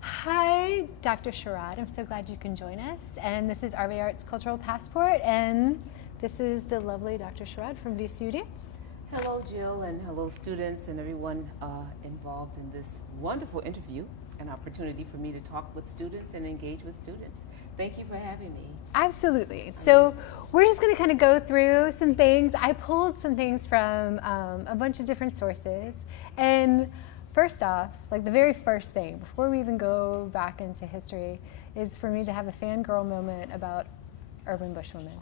Hi, Dr. Sherrod. I'm so glad you can join us. And this is RVArts Cultural Passport, and this is the lovely Dr. Sherrod from VCU Dance. Hello, Jill, and hello, students and everyone involved in this wonderful interview, an opportunity for me to talk with students and engage with students. Thank you for having me. Absolutely. So we're just going to kind of go through some things. I pulled some things from a bunch of different sources. And first off, like the very first thing, before we even go back into history, is for me to have a fangirl moment about urban bush women.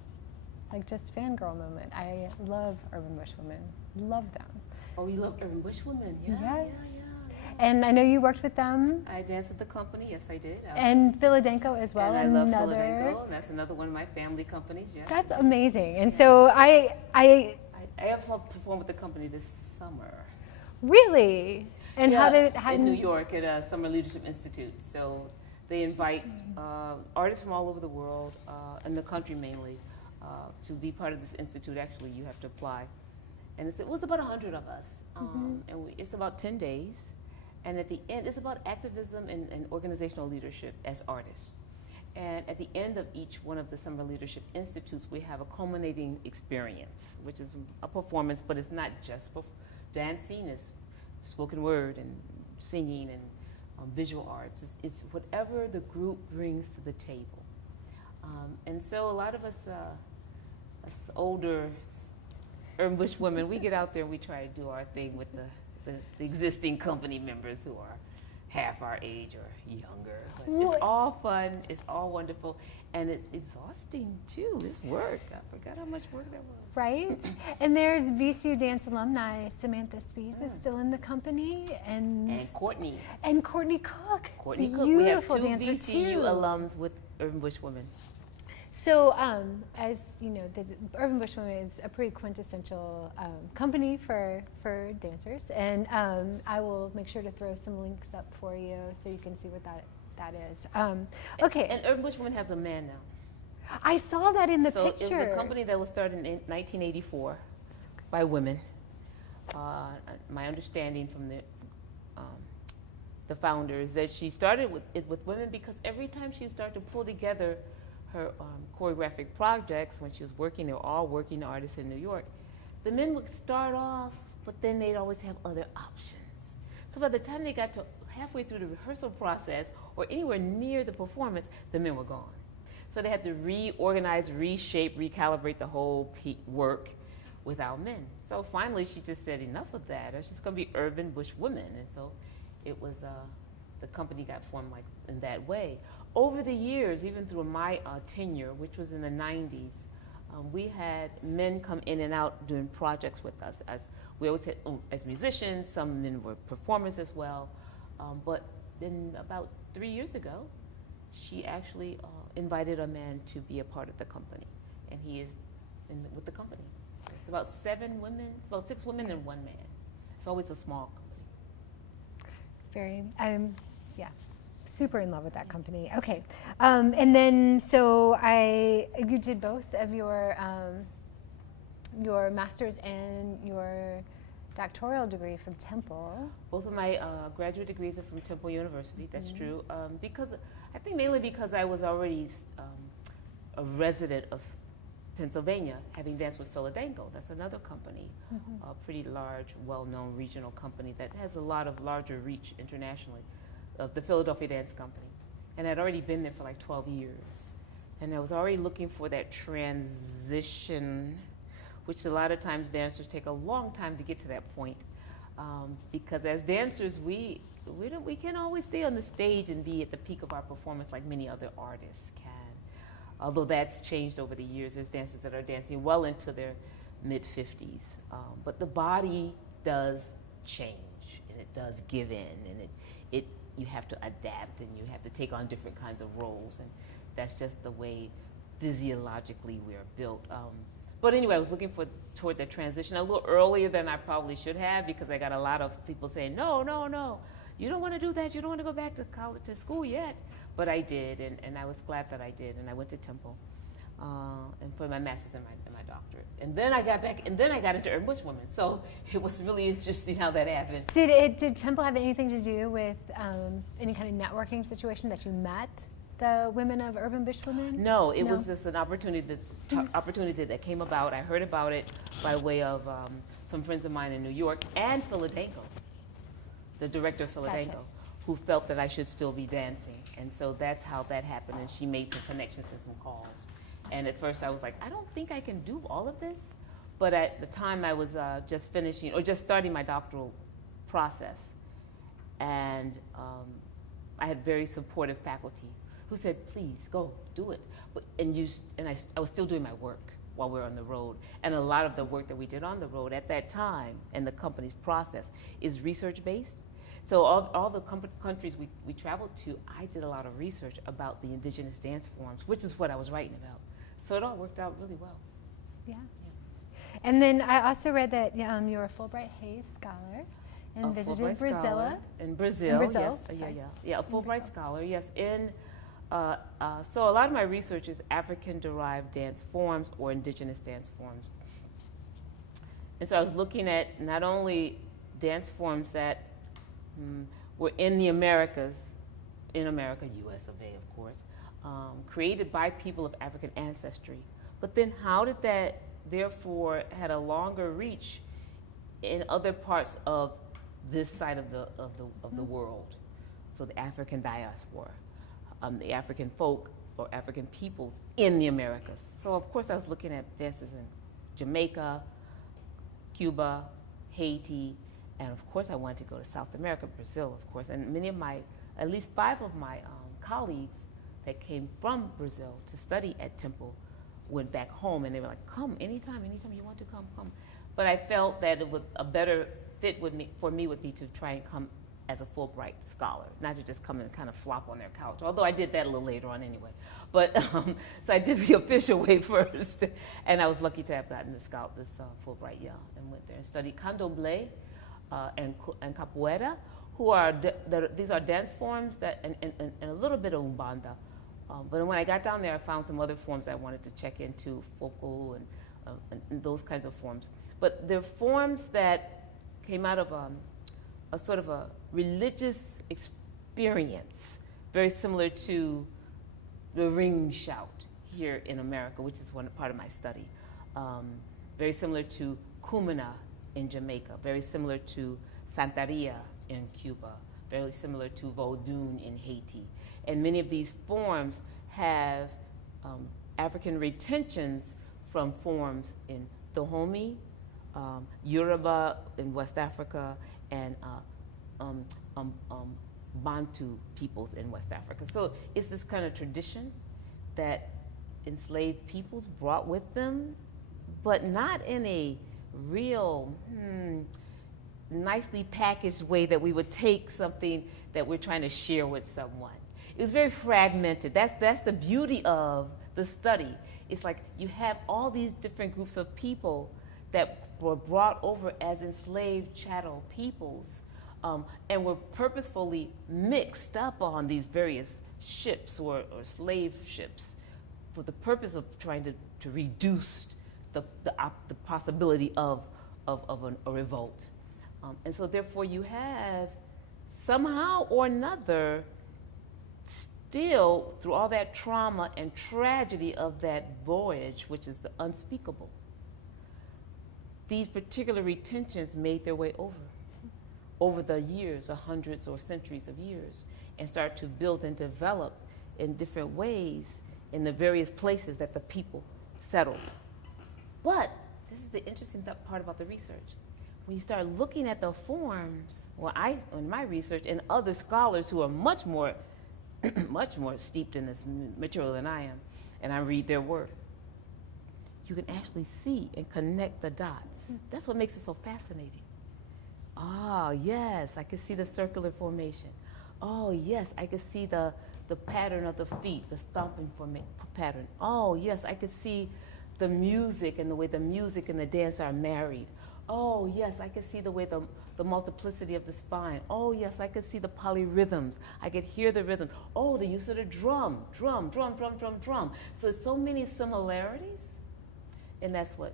Like just fangirl moment. I love urban bush women. Love them. Oh, you love urban bush women? Yes. Yeah. And I know you worked with them. I danced with the company. Yes, I did. And Philadelphia as well. And I love Philadelphia, and that's another one of my family companies. Yeah. That's amazing. And so I also performed with the company this summer. Really? And yeah, in New York at Summer Leadership Institute. So they invite artists from all over the world, in the country mainly, to be part of this institute. Actually, you have to apply. And it was about 100 of us. And it's about 10 days. And at the end, it's about activism and organizational leadership as artists. And at the end of each one of the Summer Leadership Institutes, we have a culminating experience, which is a performance, but it's not just dancing, it's spoken word and singing and visual arts. It's whatever the group brings to the table. And so a lot of us older urban bush women, we get out there and we try to do our thing with the existing company members who are half our age or younger. But it's all fun, it's all wonderful, and it's exhausting too. It's work. I forgot how much work that was. Right? And there's VCU Dance alumni, Samantha Spees is still in the company. And Courtney. And Courtney Cook. Courtney Cook. Beautiful we have dancer VCU too. alums with urban bush women. So, as you know, the Urban Bush Women is a pretty quintessential company for dancers, and I will make sure to throw some links up for you so you can see what that is. Okay. And Urban Bush Women has a man now. I saw that in the picture. picture. It was a company that was started in 1984 by women. My understanding from the founders that she started with women because every time she started to pull together her choreographic projects, when she was working, they were all working artists in New York, the men would start off, but then they'd always have other options. So by the time they got to halfway through the rehearsal process or anywhere near the performance, the men were gone. So they had to reorganize, reshape, recalibrate the whole work without men. So finally she just said, enough of that. It's just gonna be Urban Bush Women. And so it was, the company got formed like in that way. Over the years, even through my tenure, which was in the 90s, we had men come in and out doing projects with us. As we always had, as musicians, some men were performers as well. But then about 3 years ago, she actually invited a man to be a part of the company, and he is with the company. It's about 7 women, it's about 6 women and 1 man. It's always a small company. Yeah. Super in love with that company. Okay, and then so you did both of your master's and your doctoral degree from Temple. Both of my graduate degrees are from Temple University. That's true. Because I think mainly because I was already a resident of Pennsylvania, having danced with Philadelphia. That's another company, a pretty large, well-known regional company that has a lot of larger reach internationally. Of the Philadelphia Dance Company. And I'd already been there for like 12 years. And I was already looking for that transition, which a lot of times dancers take a long time to get to that point. Because as dancers, we can't always stay on the stage and be at the peak of our performance like many other artists can. Although that's changed over the years. There's dancers that are dancing well into their mid-50s. But the body does change, and it does give in, and you have to adapt, and you have to take on different kinds of roles, and that's just the way physiologically we're built. But anyway, I was looking toward the transition a little earlier than I probably should have, because I got a lot of people saying, no, you don't want to do that, you don't want to go back to college, to school yet. But I did, and I was glad that I did, and I went to Temple. and for my master's and my doctorate. And then I got back, and then I got into Urban Bush Women. So it was really interesting how that happened. Did Temple have anything to do with any kind of networking situation that you met the women of Urban Bush Women? No, it was just an opportunity that came about. I heard about it by way of some friends of mine in New York and Philadelphia, the director of Philadelphia, Gotcha. who felt that I should still be dancing. And so that's how that happened. And she made some connections and some calls. And at first I was like, I don't think I can do all of this. But at the time I was just finishing, or just starting my doctoral process. And I had very supportive faculty who said, please, go, do it. I was still doing my work while we were on the road. And a lot of the work that we did on the road at that time and the company's process is research-based. So all the countries we traveled to, I did a lot of research about the indigenous dance forms, which is what I was writing about. So it all worked out really well. Yeah. And then I also read that you're a Fulbright Hayes Scholar and visited Brazil. In Brazil, yes. Yeah, a Fulbright Scholar, yes. So a lot of my research is African-derived dance forms or indigenous dance forms. And so I was looking at not only dance forms that were in the Americas, in America, US of A, of course, created by people of African ancestry. But then how did that, therefore, had a longer reach in other parts of this side of the world? So the African diaspora, the African folk or African peoples in the Americas. So of course I was looking at dances in Jamaica, Cuba, Haiti, and of course I wanted to go to South America, Brazil, of course. And many of at least 5 of my colleagues that came from Brazil to study at Temple went back home, and they were like, come anytime you want to come. But I felt that a better fit for me would be to try and come as a Fulbright scholar, not to just come and kind of flop on their couch, although I did that a little later on anyway. But so I did the official way first, and I was lucky to have gotten this Fulbright, and went there and studied candomblé and capoeira, these are dance forms and a little bit of umbanda. But when I got down there, I found some other forms I wanted to check into, focal and those kinds of forms. But they're forms that came out of a sort of a religious experience, very similar to the ring shout here in America, which is one part of my study. Very similar to Cumana in Jamaica, very similar to Santeria in Cuba, very similar to Vodun in Haiti. And many of these forms have African retentions from forms in Dahomey, Yoruba in West Africa, and Bantu peoples in West Africa. So it's this kind of tradition that enslaved peoples brought with them, but not in a real nicely packaged way that we would take something that we're trying to share with someone. It was very fragmented. That's the beauty of the study. It's like you have all these different groups of people that were brought over as enslaved chattel peoples, and were purposefully mixed up on these various ships or slave ships for the purpose of trying to reduce the possibility of a revolt. And so therefore you have somehow or another still, through all that trauma and tragedy of that voyage, which is the unspeakable, these particular retentions made their way over the years, or hundreds or centuries of years, and start to build and develop in different ways in the various places that the people settled. But this is the interesting part about the research. When you start looking at the forms, in my research, and other scholars who are much more steeped in this material than I am, and I read their work, you can actually see and connect the dots. That's what makes it so fascinating. Ah, yes, I can see the circular formation. Oh, yes, I can see the pattern of the feet, the stomping pattern. Oh, yes, I can see the music and the way the music and the dance are married. Oh, yes, I could see the way the multiplicity of the spine. Oh, yes, I could see the polyrhythms. I could hear the rhythm. Oh, the use of the drum. So many similarities. And that's what,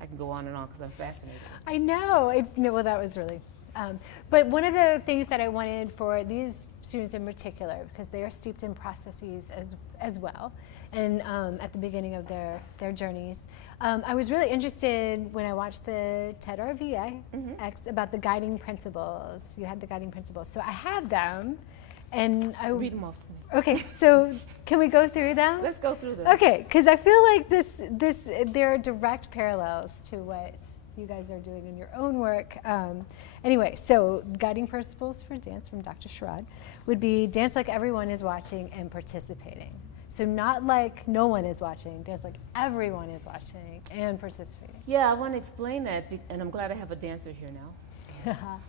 I can go on and on because I'm fascinated. I know. Well, that was really. But one of the things that I wanted for these students in particular, because they are steeped in processes as well, and at the beginning of their journeys, I was really interested when I watched the TED RVArts about the guiding principles. You had the guiding principles. So I have them, and I read them off to me. Okay, so can we go through them? Let's go through them. Okay, because I feel like there are direct parallels to what you guys are doing in your own work. Anyway, so guiding principles for dance from Dr. Sherrod would be dance like everyone is watching and participating. So not like no one is watching, dance like everyone is watching and participating. Yeah, I want to explain that, and I'm glad I have a dancer here now.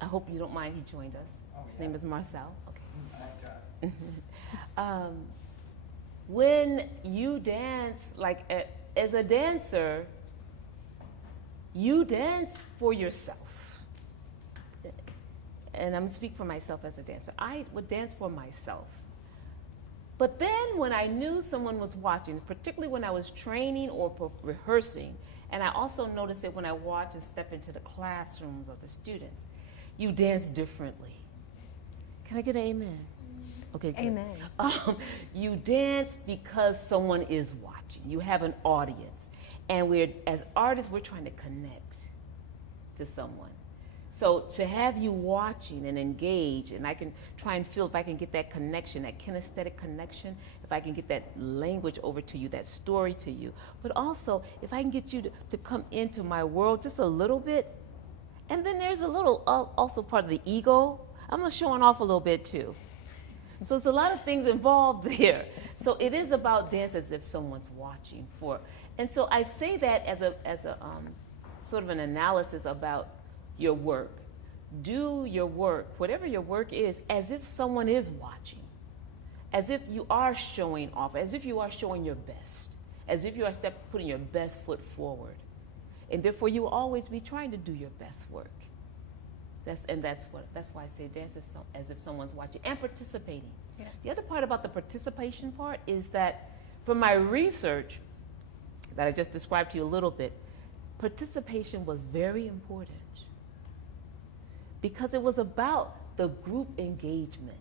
I hope you don't mind he joined us. His name is Marcel. Okay. When you dance, as a dancer, you dance for yourself. And I'm speaking for myself as a dancer. I would dance for myself. But then when I knew someone was watching, particularly when I was training or rehearsing, and I also noticed it when I watch and step into the classrooms of the students, you dance differently. Can I get an amen? Okay, good. Amen. You dance because someone is watching. You have an audience. And as artists, we're trying to connect to someone. So to have you watching and engage, and I can try and feel if I can get that connection, that kinesthetic connection, if I can get that language over to you, that story to you. But also, if I can get you to come into my world just a little bit, and then there's a little also part of the ego. I'm showing off a little bit too. So it's a lot of things involved there. So it is about dance as if someone's watching for. And so I say that as a sort of an analysis about your work. Do your work, whatever your work is, as if someone is watching, as if you are showing off, as if you are showing your best, as if you are putting your best foot forward. And therefore you will always be trying to do your best work. That's why I say dance as if someone's watching and participating. Yeah. The other part about the participation part is that from my research that I just described to you a little bit, participation was very important because it was about the group engagement.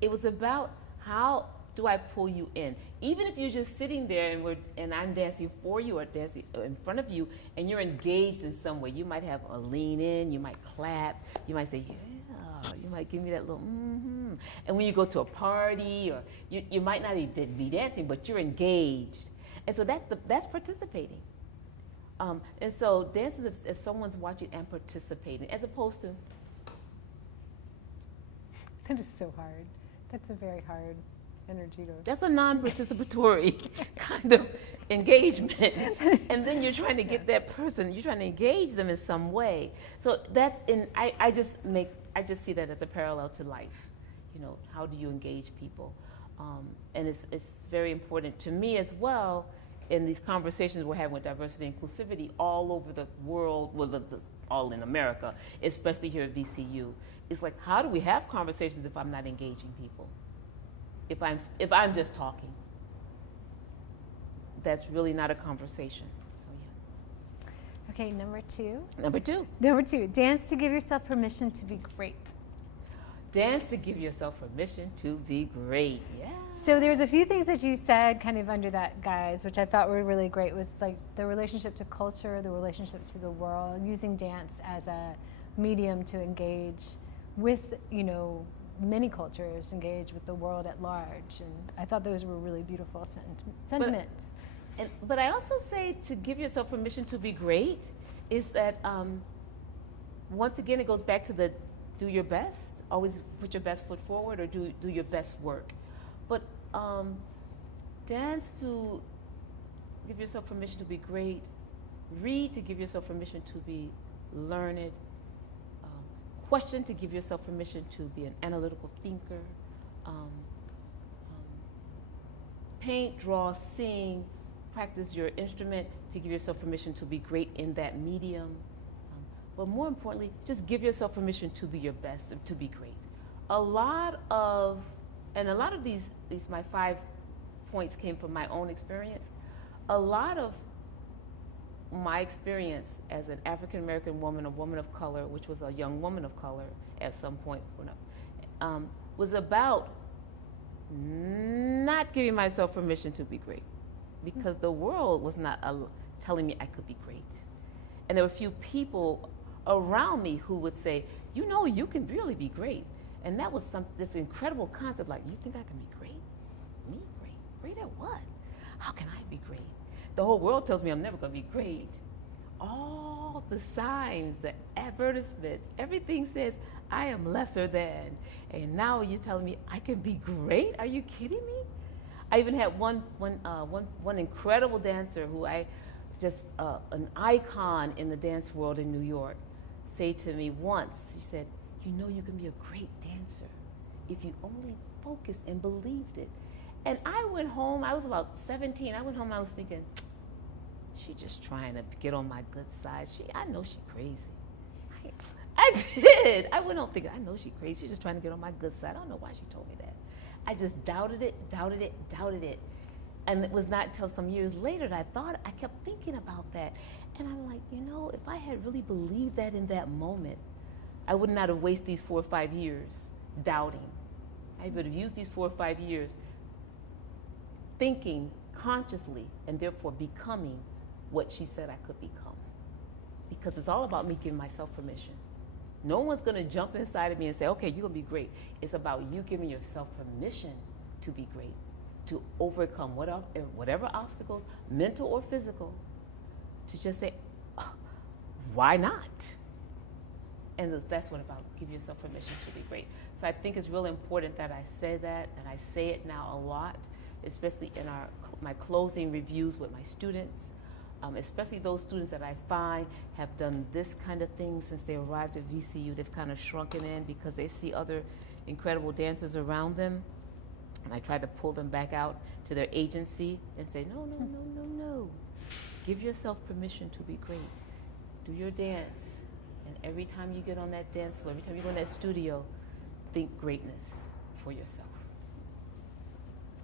It was about how do I pull you in? Even if you're just sitting there and I'm dancing for you or dancing in front of you and you're engaged in some way, you might have a lean in, you might clap, you might say, yeah, you might give me that little mm-hmm. And when you go to a party or you might not even be dancing, but you're engaged. And so that's participating. And so dance is if someone's watching and participating, as opposed to. That is so hard. That's a very hard energy to. That's a non-participatory kind of engagement. And then you're trying to get that person, you're trying to engage them in some way. So that's I just see that as a parallel to life. How do you engage people? And it's very important to me as well in these conversations we're having with diversity and inclusivity all over the world, all in America, especially here at VCU. It's like, how do we have conversations if I'm not engaging people? If I'm just talking? That's really not a conversation. So yeah. Okay, number two. Number two, dance to give yourself permission to be great. Dance to give yourself permission to be great. Yeah. So there's a few things that you said kind of under that, guys, which I thought were really great, was like the relationship to culture, the relationship to the world, using dance as a medium to engage with, many cultures, engage with the world at large. And I thought those were really beautiful sentiments. But I also say to give yourself permission to be great is that, once again, it goes back to the do your best, always put your best foot forward, or do your best work. But dance to give yourself permission to be great, read to give yourself permission to be learned, question to give yourself permission to be an analytical thinker, paint, draw, sing, practice your instrument to give yourself permission to be great in that medium. But more importantly, just give yourself permission to be your best and to be great. A lot of these my 5 points came from my own experience. A lot of my experience as an African American woman, a woman of color, which was a young woman of color at some point, was about not giving myself permission to be great, because the world was not telling me I could be great. And there were a few people around me who would say, you know, you can really be great. And that was this incredible concept, like, you think I can be great? Me? Great? Great at what? How can I be great? The whole world tells me I'm never going to be great. All the signs, the advertisements, everything says I am lesser than. And now you're telling me I can be great? Are you kidding me? I even had one incredible dancer who an icon in the dance world in New York, say to me once, she said, you know you can be a great dancer if you only focused and believed it. And I went home, I was about 17, I went home, I was thinking, she just trying to get on my good side. I know she crazy. I did. I went home thinking, I know she crazy. She's just trying to get on my good side. I don't know why she told me that. I just doubted it. And it was not until some years later that I kept thinking about that. And I'm like, you know, if I had really believed that in that moment, I would not have wasted these 4 or 5 years doubting. I would have used these 4 or 5 years thinking consciously and therefore becoming what she said I could become. Because it's all about me giving myself permission. No one's going to jump inside of me and say, okay, you're going to be great. It's about you giving yourself permission to be great, to overcome whatever obstacles, mental or physical, to just say, oh, why not? And that's what about give yourself permission to be great. So I think it's really important that I say that, and I say it now a lot, especially in my closing reviews with my students, especially those students that I find have done this kind of thing since they arrived at VCU. They've kind of shrunken in because they see other incredible dancers around them. And I try to pull them back out to their agency and say, no. Give yourself permission to be great. Do your dance. And every time you get on that dance floor, every time you go in that studio, think greatness for yourself.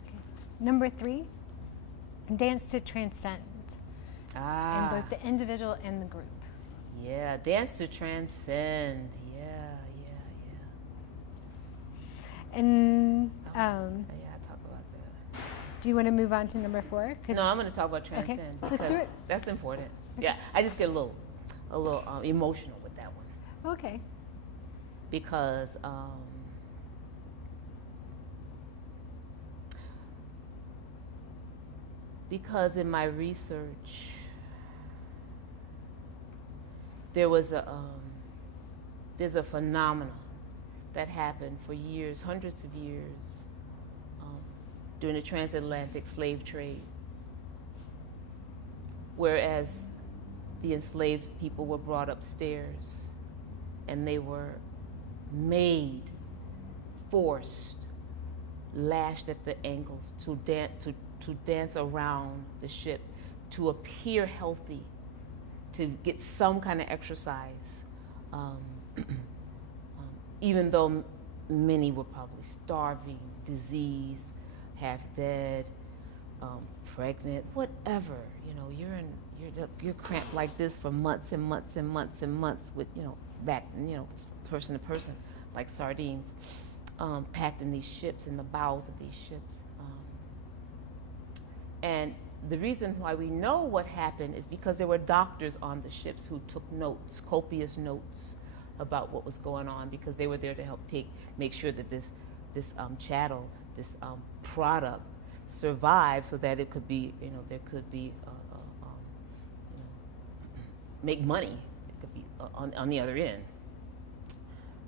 Okay. Number 3, dance to transcend. In both the individual and the group. Yeah, dance to transcend. Yeah. And I talk about that. do you want to move on to number 4? No, I'm going to talk about transcend. Okay, let's do it. That's important. Okay. Yeah, I just get a little emotional with that one. Okay. Because in my research, there's a phenomenon that happened for years, hundreds of years, during the transatlantic slave trade, whereas the enslaved people were brought upstairs and they were made, forced, lashed at the ankles to dance around the ship, to appear healthy, to get some kind of exercise, even though many were probably starving, diseased, half dead, pregnant, whatever. You know, you're cramped like this for months and months and months and months with, person to person, like sardines, packed in these ships, in the bowels of these ships. And the reason why we know what happened is because there were doctors on the ships who took notes, copious notes about what was going on, because they were there to help make sure that this chattel, this product survived, so that it could be, there could be, make money. It could be on the other end.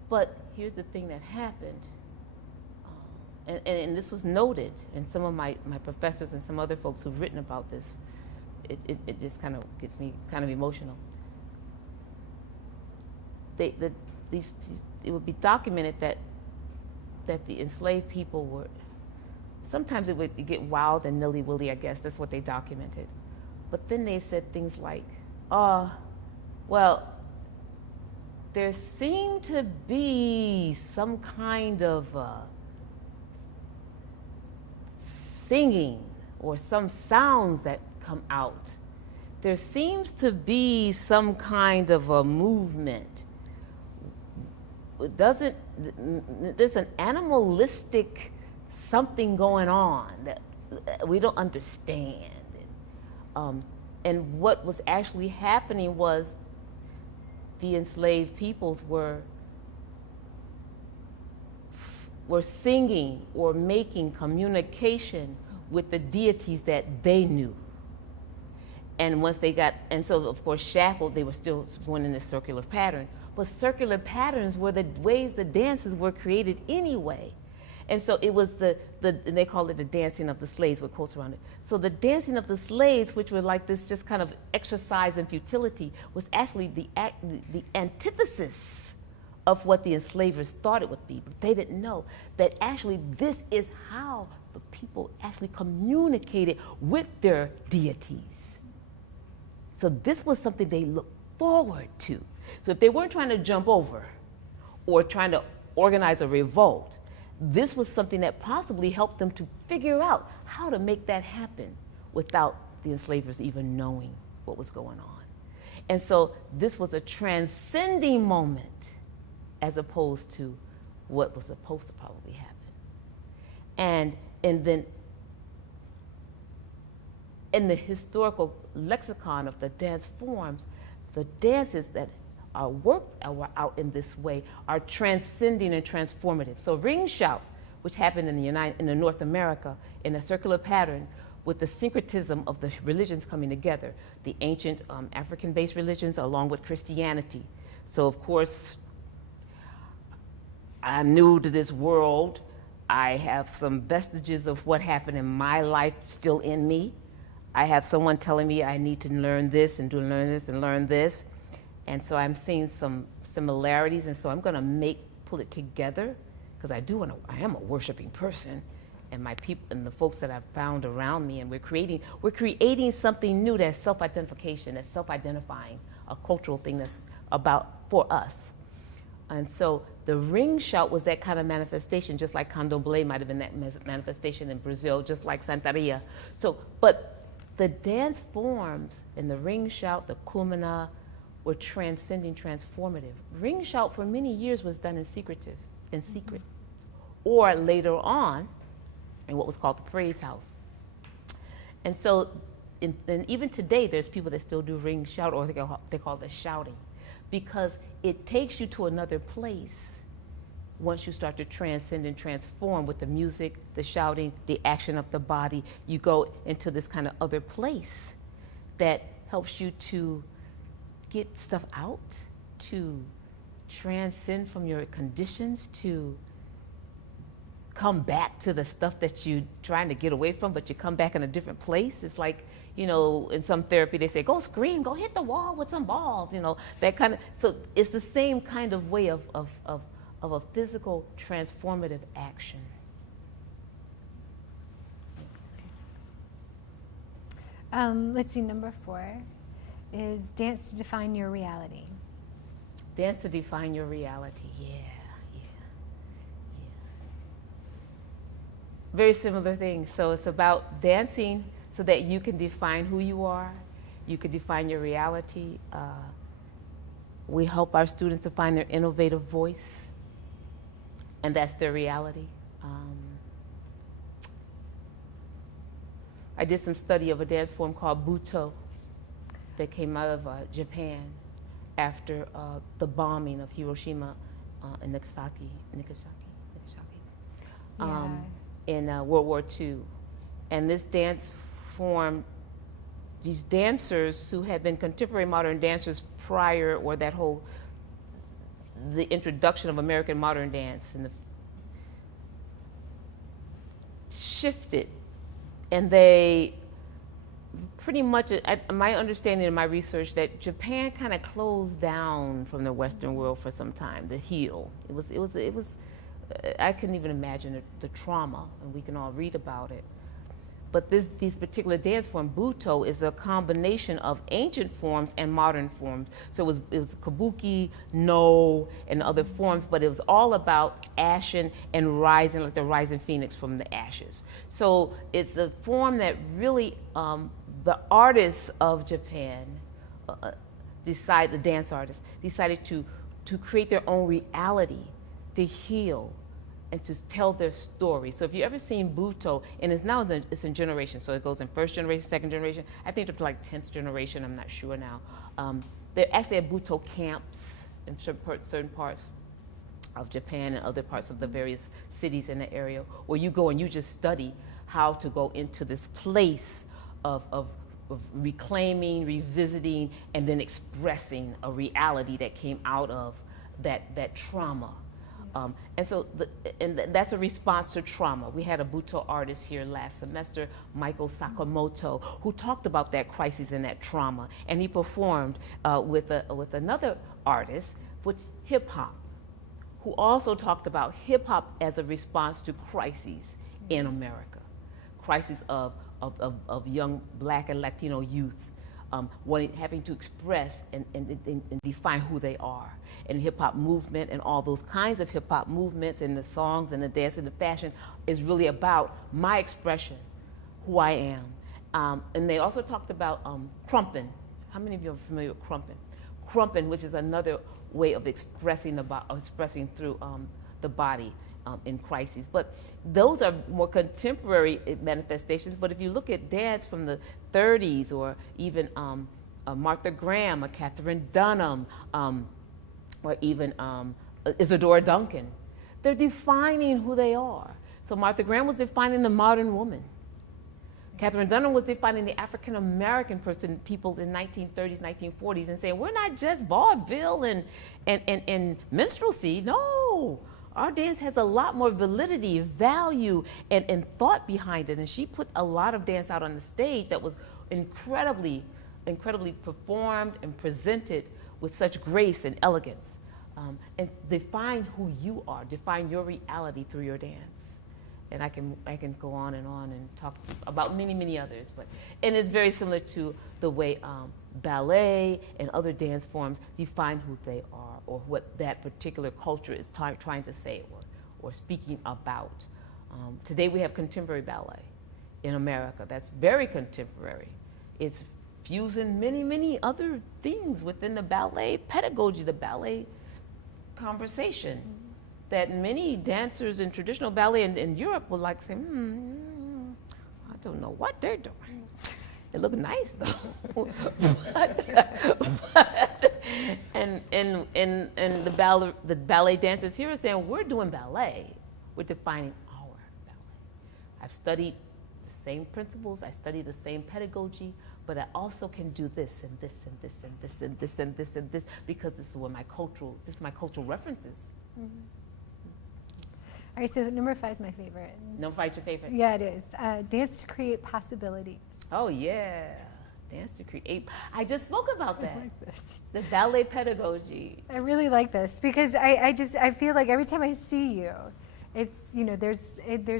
But here's the thing that happened. And this was noted, and some of my professors and some other folks who've written about this, it just kind of gets me kind of emotional. It would be documented that the enslaved people sometimes it would get wild and nilly-willy, I guess. That's what they documented. But then they said things like, well, there seemed to be some kind of singing or some sounds that come out. There seems to be some kind of a movement. There's an animalistic something going on that we don't understand. And what was actually happening was the enslaved peoples were singing or making communication with the deities that they knew. And once they got, and so of course shackled, they were still going in this circular pattern. But circular patterns were the ways the dances were created anyway. And so it was and they call it the dancing of the slaves with quotes around it. So the dancing of the slaves, which were like this just kind of exercise in futility, was actually the antithesis of what the enslavers thought it would be. But they didn't know that actually this is how the people actually communicated with their deities. So this was something they looked forward to. So if they weren't trying to jump over or trying to organize a revolt, this was something that possibly helped them to figure out how to make that happen without the enslavers even knowing what was going on. And so this was a transcending moment as opposed to what was supposed to probably happen. And then in the historical lexicon of the dance forms, the dances that are worked out in this way are transcending and transformative. So ring shout, which happened in North America in a circular pattern with the syncretism of the religions coming together, the ancient African-based religions along with Christianity. So of course, I'm new to this world. I have some vestiges of what happened in my life still in me. I have someone telling me I need to learn this and learn this and learn this. And so I'm seeing some similarities, and so I'm going to pull it together, because I am a worshiping person, and my people and the folks that I've found around me, and we're creating something new that's self-identification, that's self-identifying, a cultural thing that's for us. And so the ring shout was that kind of manifestation, just like candomblé might have been that manifestation in Brazil, just like Santeria. So, but the dance forms in the ring shout, the kumina, were transcending, transformative. Ring shout for many years was done in secret, or later on in what was called the praise house. And so, and even today, there's people that still do ring shout, or they call it shouting, because it takes you to another place once you start to transcend and transform with the music, the shouting, the action of the body. You go into this kind of other place that helps you to get stuff out, to transcend from your conditions, to come back to the stuff that you're trying to get away from, but you come back in a different place. It's like, in some therapy they say, go scream, go hit the wall with some balls, that kind of. So it's the same kind of way of a physical transformative action. Let's see, number 4 is dance to define your reality. Dance to define your reality, yeah. Very similar thing. So it's about dancing so that you can define who you are, you can define your reality. We help our students to find their innovative voice, and that's their reality. I did some study of a dance form called Buto that came out of Japan after the bombing of Hiroshima and Nagasaki. In World War II. And this dance form, these dancers who had been contemporary modern dancers prior, or the introduction of American modern dance, and shifted, and they pretty much, my understanding in my research, that Japan kind of closed down from the Western world for some time to heal. It was I couldn't even imagine the trauma, and we can all read about it. But these particular dance form, Buto, is a combination of ancient forms and modern forms. So it was kabuki, no, and other forms, but it was all about ashen and rising, like the rising phoenix from the ashes. So it's a form that really, the artists of Japan, the dance artists, decided to create their own reality, to heal, and to tell their story. So if you've ever seen Buto, and it's in generations, so it goes in first generation, second generation, I think up to like 10th generation, I'm not sure now. They actually have Buto camps in certain parts of Japan and other parts of the various cities in the area, where you go and you just study how to go into this place of reclaiming, revisiting, and then expressing a reality that came out of that trauma. And so that's a response to trauma. We had a Buto artist here last semester, Michael Sakamoto, who talked about that crisis and that trauma. And he performed with another artist with hip hop, who also talked about hip hop as a response to crises in America, crises of young Black and Latino youth. Having to express and define who they are. And hip hop movement and all those kinds of hip hop movements and the songs and the dance and the fashion is really about my expression, who I am. And they also talked about crumping. How many of you are familiar with crumping? Crumping, which is another way of expressing through the body in crises. But those are more contemporary manifestations. But if you look at dance from the 30s, or even Martha Graham, or Catherine Dunham, or even Isadora Duncan, they're defining who they are. So Martha Graham was defining the modern woman. Catherine Dunham was defining the African American person, people in 1930s, 1940s, and saying, we're not just vaudeville and minstrelsy. No, our dance has a lot more validity, value, and thought behind it. And she put a lot of dance out on the stage that was incredibly performed and presented with such grace and elegance. And define who you are, define your reality through your dance. And I can go on and talk about many others, and it's very similar to the way ballet and other dance forms define who they are, or what that particular culture is trying to say or speaking about. Today we have contemporary ballet in America that's very contemporary. It's fusing many other things within the ballet pedagogy, the ballet conversation. That many dancers in traditional ballet in Europe would like say, I don't know what they're doing. It looked nice though. and the ballet dancers here are saying, we're doing ballet. We're defining our ballet. I've studied the same principles, I studied the same pedagogy, but I also can do this and this and this and this and this and this and this, because this is my cultural references. Mm-hmm. All right, so number 5 is my favorite. Number 5 is your favorite? Yeah, it is. Dance to create possibilities. Oh, yeah. Dance to create. I just spoke about that. I like this. The ballet pedagogy. I really like this because I feel like every time I see you, it's, there's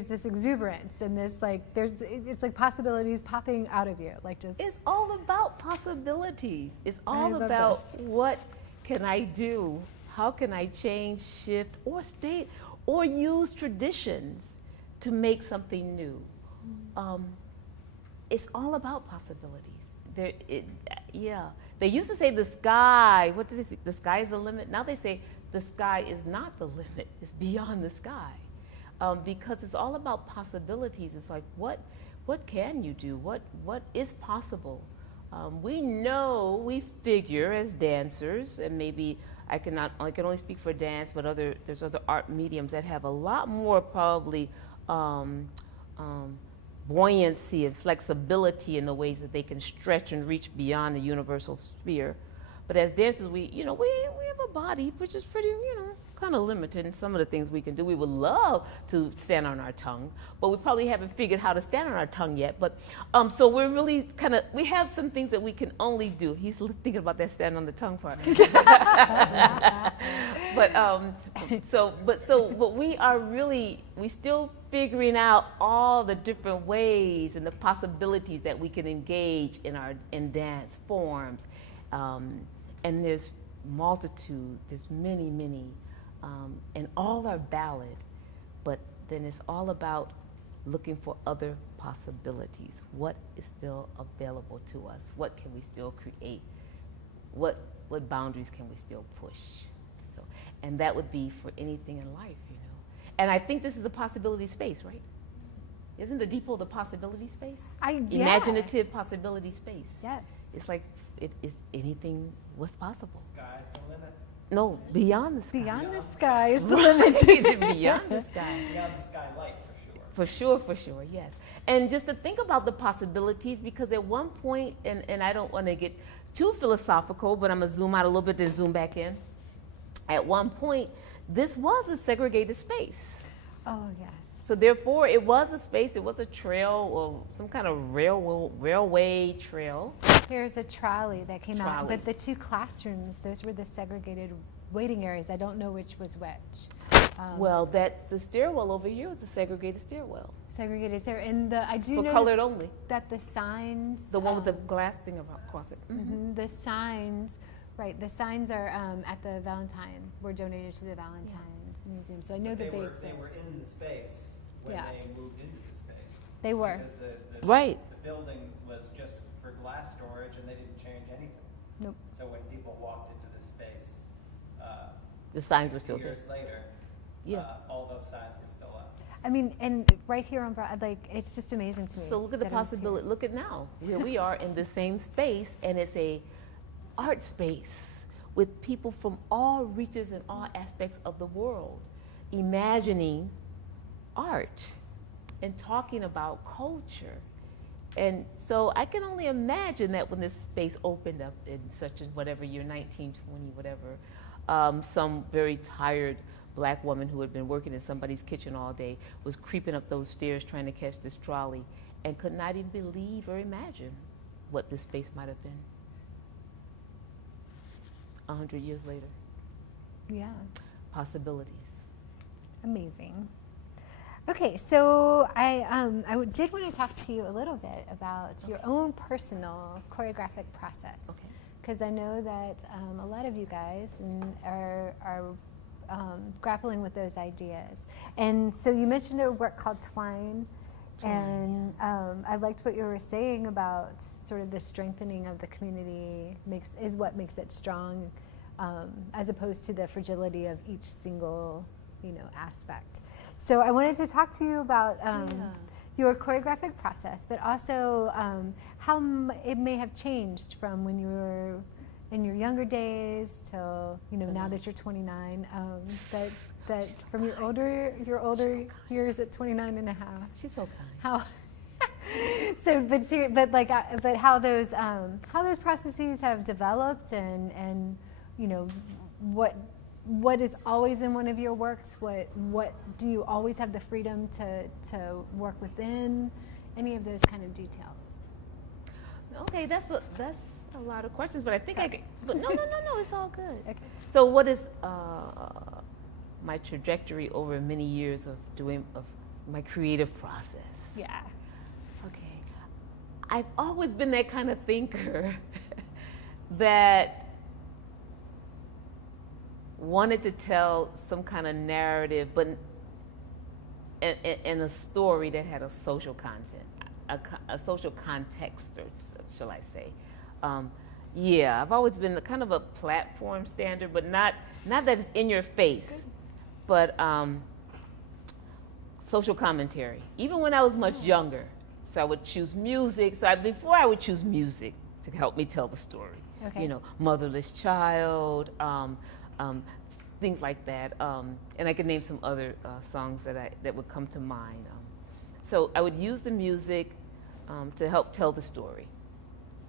this exuberance and this it's like possibilities popping out of you. It's all about possibilities. It's all about what can I do? How can I change, shift, or use traditions to make something new? It's all about possibilities. They used to say the sky, what did they say? The sky is the limit. Now they say the sky is not the limit, it's beyond the sky. Because it's all about possibilities. It's like, what can you do? What is possible? We figure as dancers, and maybe I can only speak for dance, but there's other art mediums that have a lot more probably buoyancy and flexibility in the ways that they can stretch and reach beyond the universal sphere. But as dancers, we have a body which is pretty, kind of limited in some of the things we can do. We would love to stand on our tongue, but we probably haven't figured how to stand on our tongue yet. But so we're really we have some things that we can only do. He's thinking about that stand on the tongue part. But we are really, we still figuring out all the different ways and the possibilities that we can engage in dance forms, and there's multitude, there's many, and all are valid, but then it's all about looking for other possibilities. What is still available to us? What can we still create? What boundaries can we still push? So, and that would be for anything in life, you know. And I think this is a possibility space, right? Isn't the depot the possibility space? Imaginative possibility space. Yes. It's like it is anything was possible. Sky's the limit. No, beyond the sky. Beyond the sky is the limit. Beyond the sky. Beyond the sky light, for sure, yes. And just to think about the possibilities, because at one point, and I don't want to get too philosophical, but I'm going to zoom out a little bit, then zoom back in. At one point, this was a segregated space. Oh, yes. So therefore, it was a space, it was a trail, or some kind of railway trail. Here's a trolley that came out, but the two classrooms, those were the segregated waiting areas. I don't know which was which. Well, the stairwell over here was a segregated stairwell. Segregated stairwell, and I do know colored only. That the signs, the one with the glass thing across it. Mm-hmm. The signs, right? The signs are at the Valentine. Were donated to the Valentine Museum, so I know that they exist. They were in the space when they moved into the space. They were. Because the building was just for glass storage, and they didn't change anything. Nope. So when people walked into this space, the signs were still there. Years later, all those signs were still up. I mean, and right here on Broad, like, it's just amazing to me. So look at the possibility. Look at now. Here we are in the same space, and it's a art space with people from all reaches and all aspects of the world, imagining art and talking about culture. And so I can only imagine that when this space opened up in such a whatever year, 1920, whatever, some very tired Black woman who had been working in somebody's kitchen all day was creeping up those stairs trying to catch this trolley and could not even believe or imagine what this space might have been 100 years later. Yeah. Possibilities. Amazing. Okay, so I did want to talk to you a little bit about your own personal choreographic process. Okay. Because I know that a lot of you guys are grappling with those ideas. And so you mentioned a work called Twine. And I liked what you were saying about sort of the strengthening of the community is what makes it strong, as opposed to the fragility of each single, aspect. So I wanted to talk to you about your choreographic process, but also how it may have changed from when you were in your younger days till now that you're 29. That from your older years at 29 and a half. She's so kind. How? But how those processes have developed and what is always in one of your works? What do you always have the freedom to work within? Any of those kind of details? Okay, that's a lot of questions, but I think but no, it's all good. Okay. So what is my trajectory over many years of my creative process? Yeah. Okay. I've always been that kind of thinker that wanted to tell some kind of narrative, but in a story that had a social content, a social context, or shall I say. I've always been kind of a platform standard, but not that it's in your face, but social commentary. Even when I was much younger, so I would choose music. Before I would choose music to help me tell the story. Okay. Motherless child, things like that, and I could name some other songs that would come to mind. So I would use the music to help tell the story.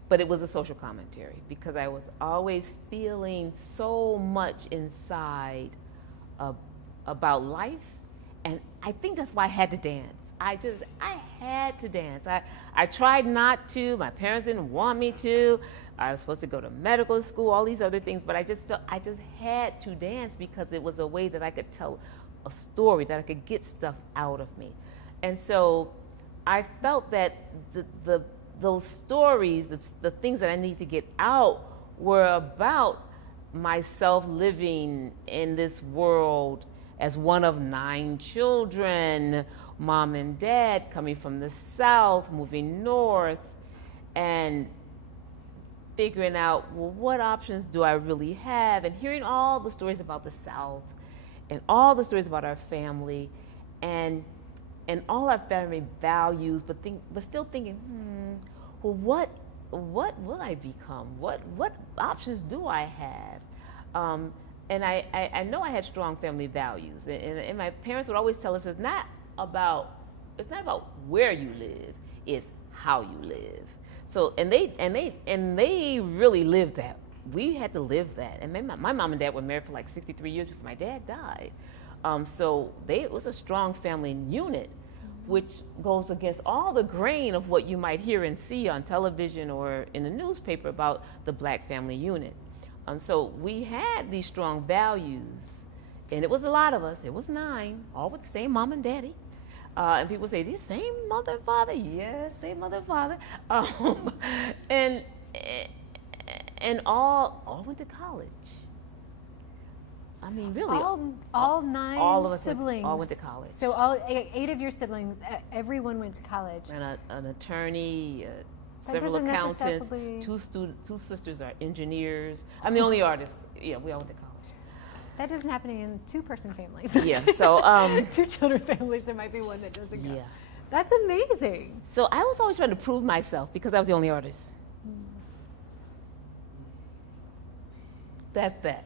But it was a social commentary because I was always feeling so much inside about life, and I think that's why I had to dance. I had to dance. I tried not to. My parents didn't want me to, I was supposed to go to medical school, all these other things, but I just felt I just had to dance because it was a way that I could tell a story, that I could get stuff out of me. And so I felt that those stories, the things that I need to get out, were about myself living in this world as one of 9 children, mom and dad coming from the South, moving north, and figuring out, well, what options do I really have? And hearing all the stories about the South and all the stories about our family and all our family values, but still thinking, well, what will I become? What options do I have? And I know I had strong family values, and my parents would always tell us it's not about where you live, it's how you live. So and they really lived that. We had to live that. And my mom and dad were married for like 63 years before my dad died. So it was a strong family unit, which goes against all the grain of what you might hear and see on television or in the newspaper about the black family unit. So we had these strong values, and it was a lot of us. It was 9, all with the same mom and daddy. And people say, "The same mother and father?" Yes, same mother and father. And all went to college. I mean, really, all 9 all of us siblings all went to college. So all 8 of your siblings, everyone went to college. And an attorney, several accountants, 2 sisters are engineers. I'm the only artist. Yeah, we all went to college. That doesn't happen in 2-person families. Yeah, so 2 children families, there might be one that doesn't go. Yeah. That's amazing. So I was always trying to prove myself because I was the only artist. That's that.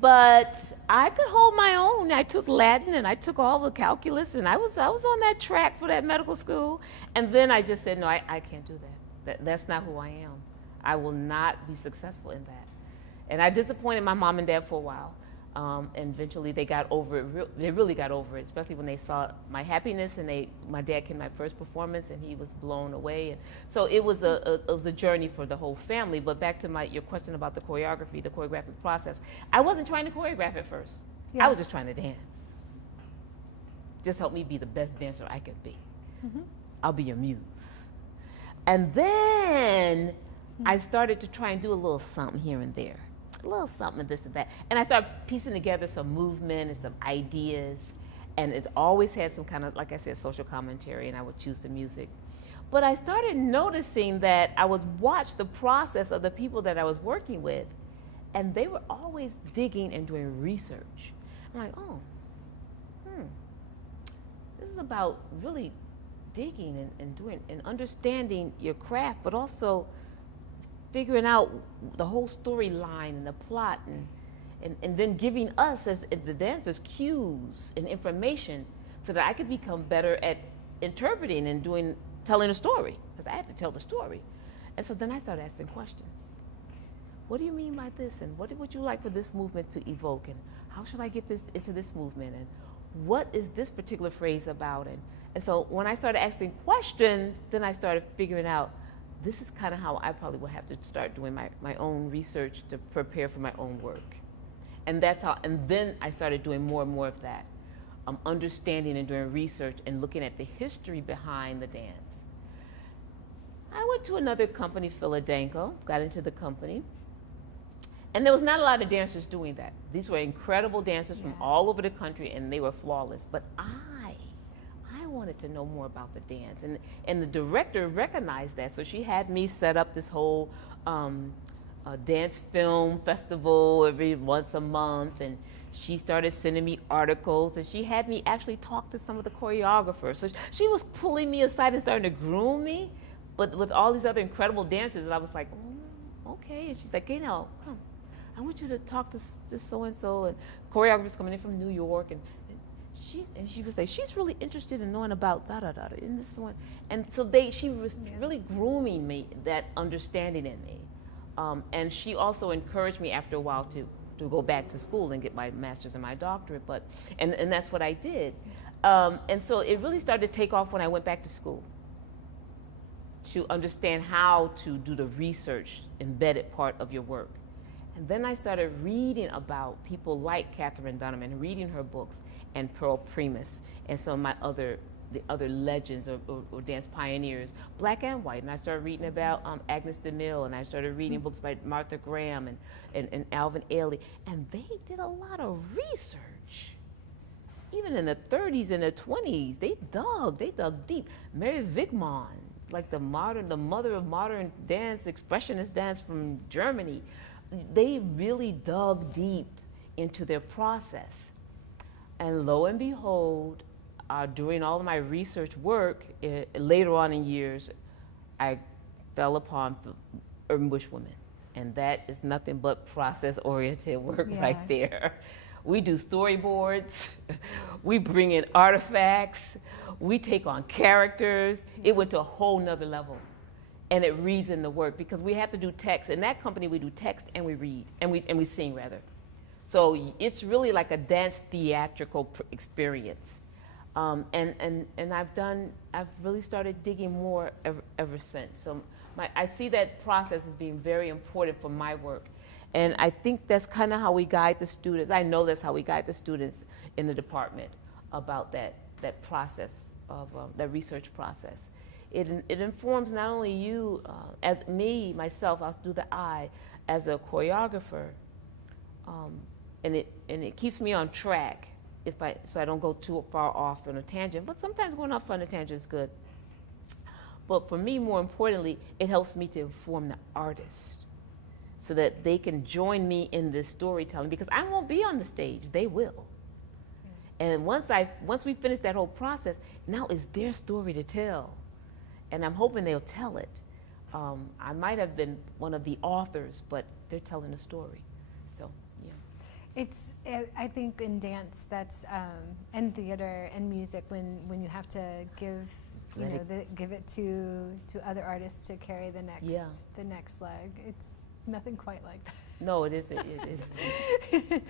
But I could hold my own. I took Latin and I took all the calculus, and I was on that track for that medical school. And then I just said, no, I can't do that. That's not who I am. I will not be successful in that. And I disappointed my mom and dad for a while. And eventually they got over it. They really got over it, especially when they saw my happiness. And my dad came to my first performance, and he was blown away. And so it was a journey for the whole family. But back to your question about the choreography, the choreographic process. I wasn't trying to choreograph at first. Yeah. I was just trying to dance. Just help me be the best dancer I could be. Mm-hmm. I'll be your muse. And then I started to try and do a little something here and there. A little something, this and that. And I started piecing together some movement and some ideas. And it always had some kind of, like I said, social commentary, and I would choose the music. But I started noticing that I would watch the process of the people that I was working with, and they were always digging and doing research. I'm like, this is about really digging and doing and understanding your craft, but also figuring out the whole storyline and the plot, and then giving us as the dancers cues and information so that I could become better at interpreting and telling a story, because I had to tell the story. And so then I started asking questions. What do you mean by this? And what would you like for this movement to evoke? And how should I get this into this movement? And what is this particular phrase about? And so when I started asking questions, then I started figuring out, this is kind of how I probably will have to start doing my own research to prepare for my own work. And then I started doing more and more of that, understanding and doing research and looking at the history behind the dance. I went to another company, Philadelphia, got into the company, and there was not a lot of dancers doing that. These were incredible dancers from all over the country, and they were flawless. But I wanted to know more about the dance, and the director recognized that, so she had me set up this whole dance film festival every once a month, and she started sending me articles, and she had me actually talk to some of the choreographers. So she was pulling me aside and starting to groom me, but with all these other incredible dancers, and I was like, okay. And she's like, Gaynell, come, I want you to talk to this so-and-so, and choreographers coming in from New York, and she would say, she's really interested in knowing about da-da-da in this one. And so she was really grooming me, that understanding in me. And she also encouraged me after a while to go back to school and get my master's and my doctorate. And that's what I did. And so it really started to take off when I went back to school. to understand how to do the research embedded part of your work. And then I started reading about people like Catherine Donovan, reading her books, and Pearl Primus, and some of the other legends or dance pioneers, black and white. And I started reading about Agnes DeMille, and I started reading books by Martha Graham and Alvin Ailey. And they did a lot of research. Even in the 30s and the 20s, they dug deep. Mary Wigman, like the mother of modern dance, expressionist dance from Germany, they really dug deep into their process. And lo and behold, during all of my research work, later on in years, I fell upon urban bush women. And that is nothing but process-oriented work right there. We do storyboards, we bring in artifacts, we take on characters. It went to a whole nother level. And it reads in the work, because we have to do text. In that company, we do text and we read, and we sing rather. So it's really like a dance theatrical experience. And I've really started digging more ever since. So I see that process as being very important for my work. And I think that's kind of how we guide the students. I know that's how we guide the students in the department about that process of that research process. It informs not only you, as myself, I'll do the I, as a choreographer, and it keeps me on track so I don't go too far off on a tangent. But sometimes going off on a tangent is good. But for me, more importantly, it helps me to inform the artist so that they can join me in this storytelling, because I won't be on the stage, they will. And once we finish that whole process, now it's their story to tell. And I'm hoping they'll tell it. I might have been one of the authors, but they're telling a story. So, yeah. I think in dance, that's and theater and music, when you have to give give it to other artists to carry the next leg. It's nothing quite like that. No, it isn't. It isn't.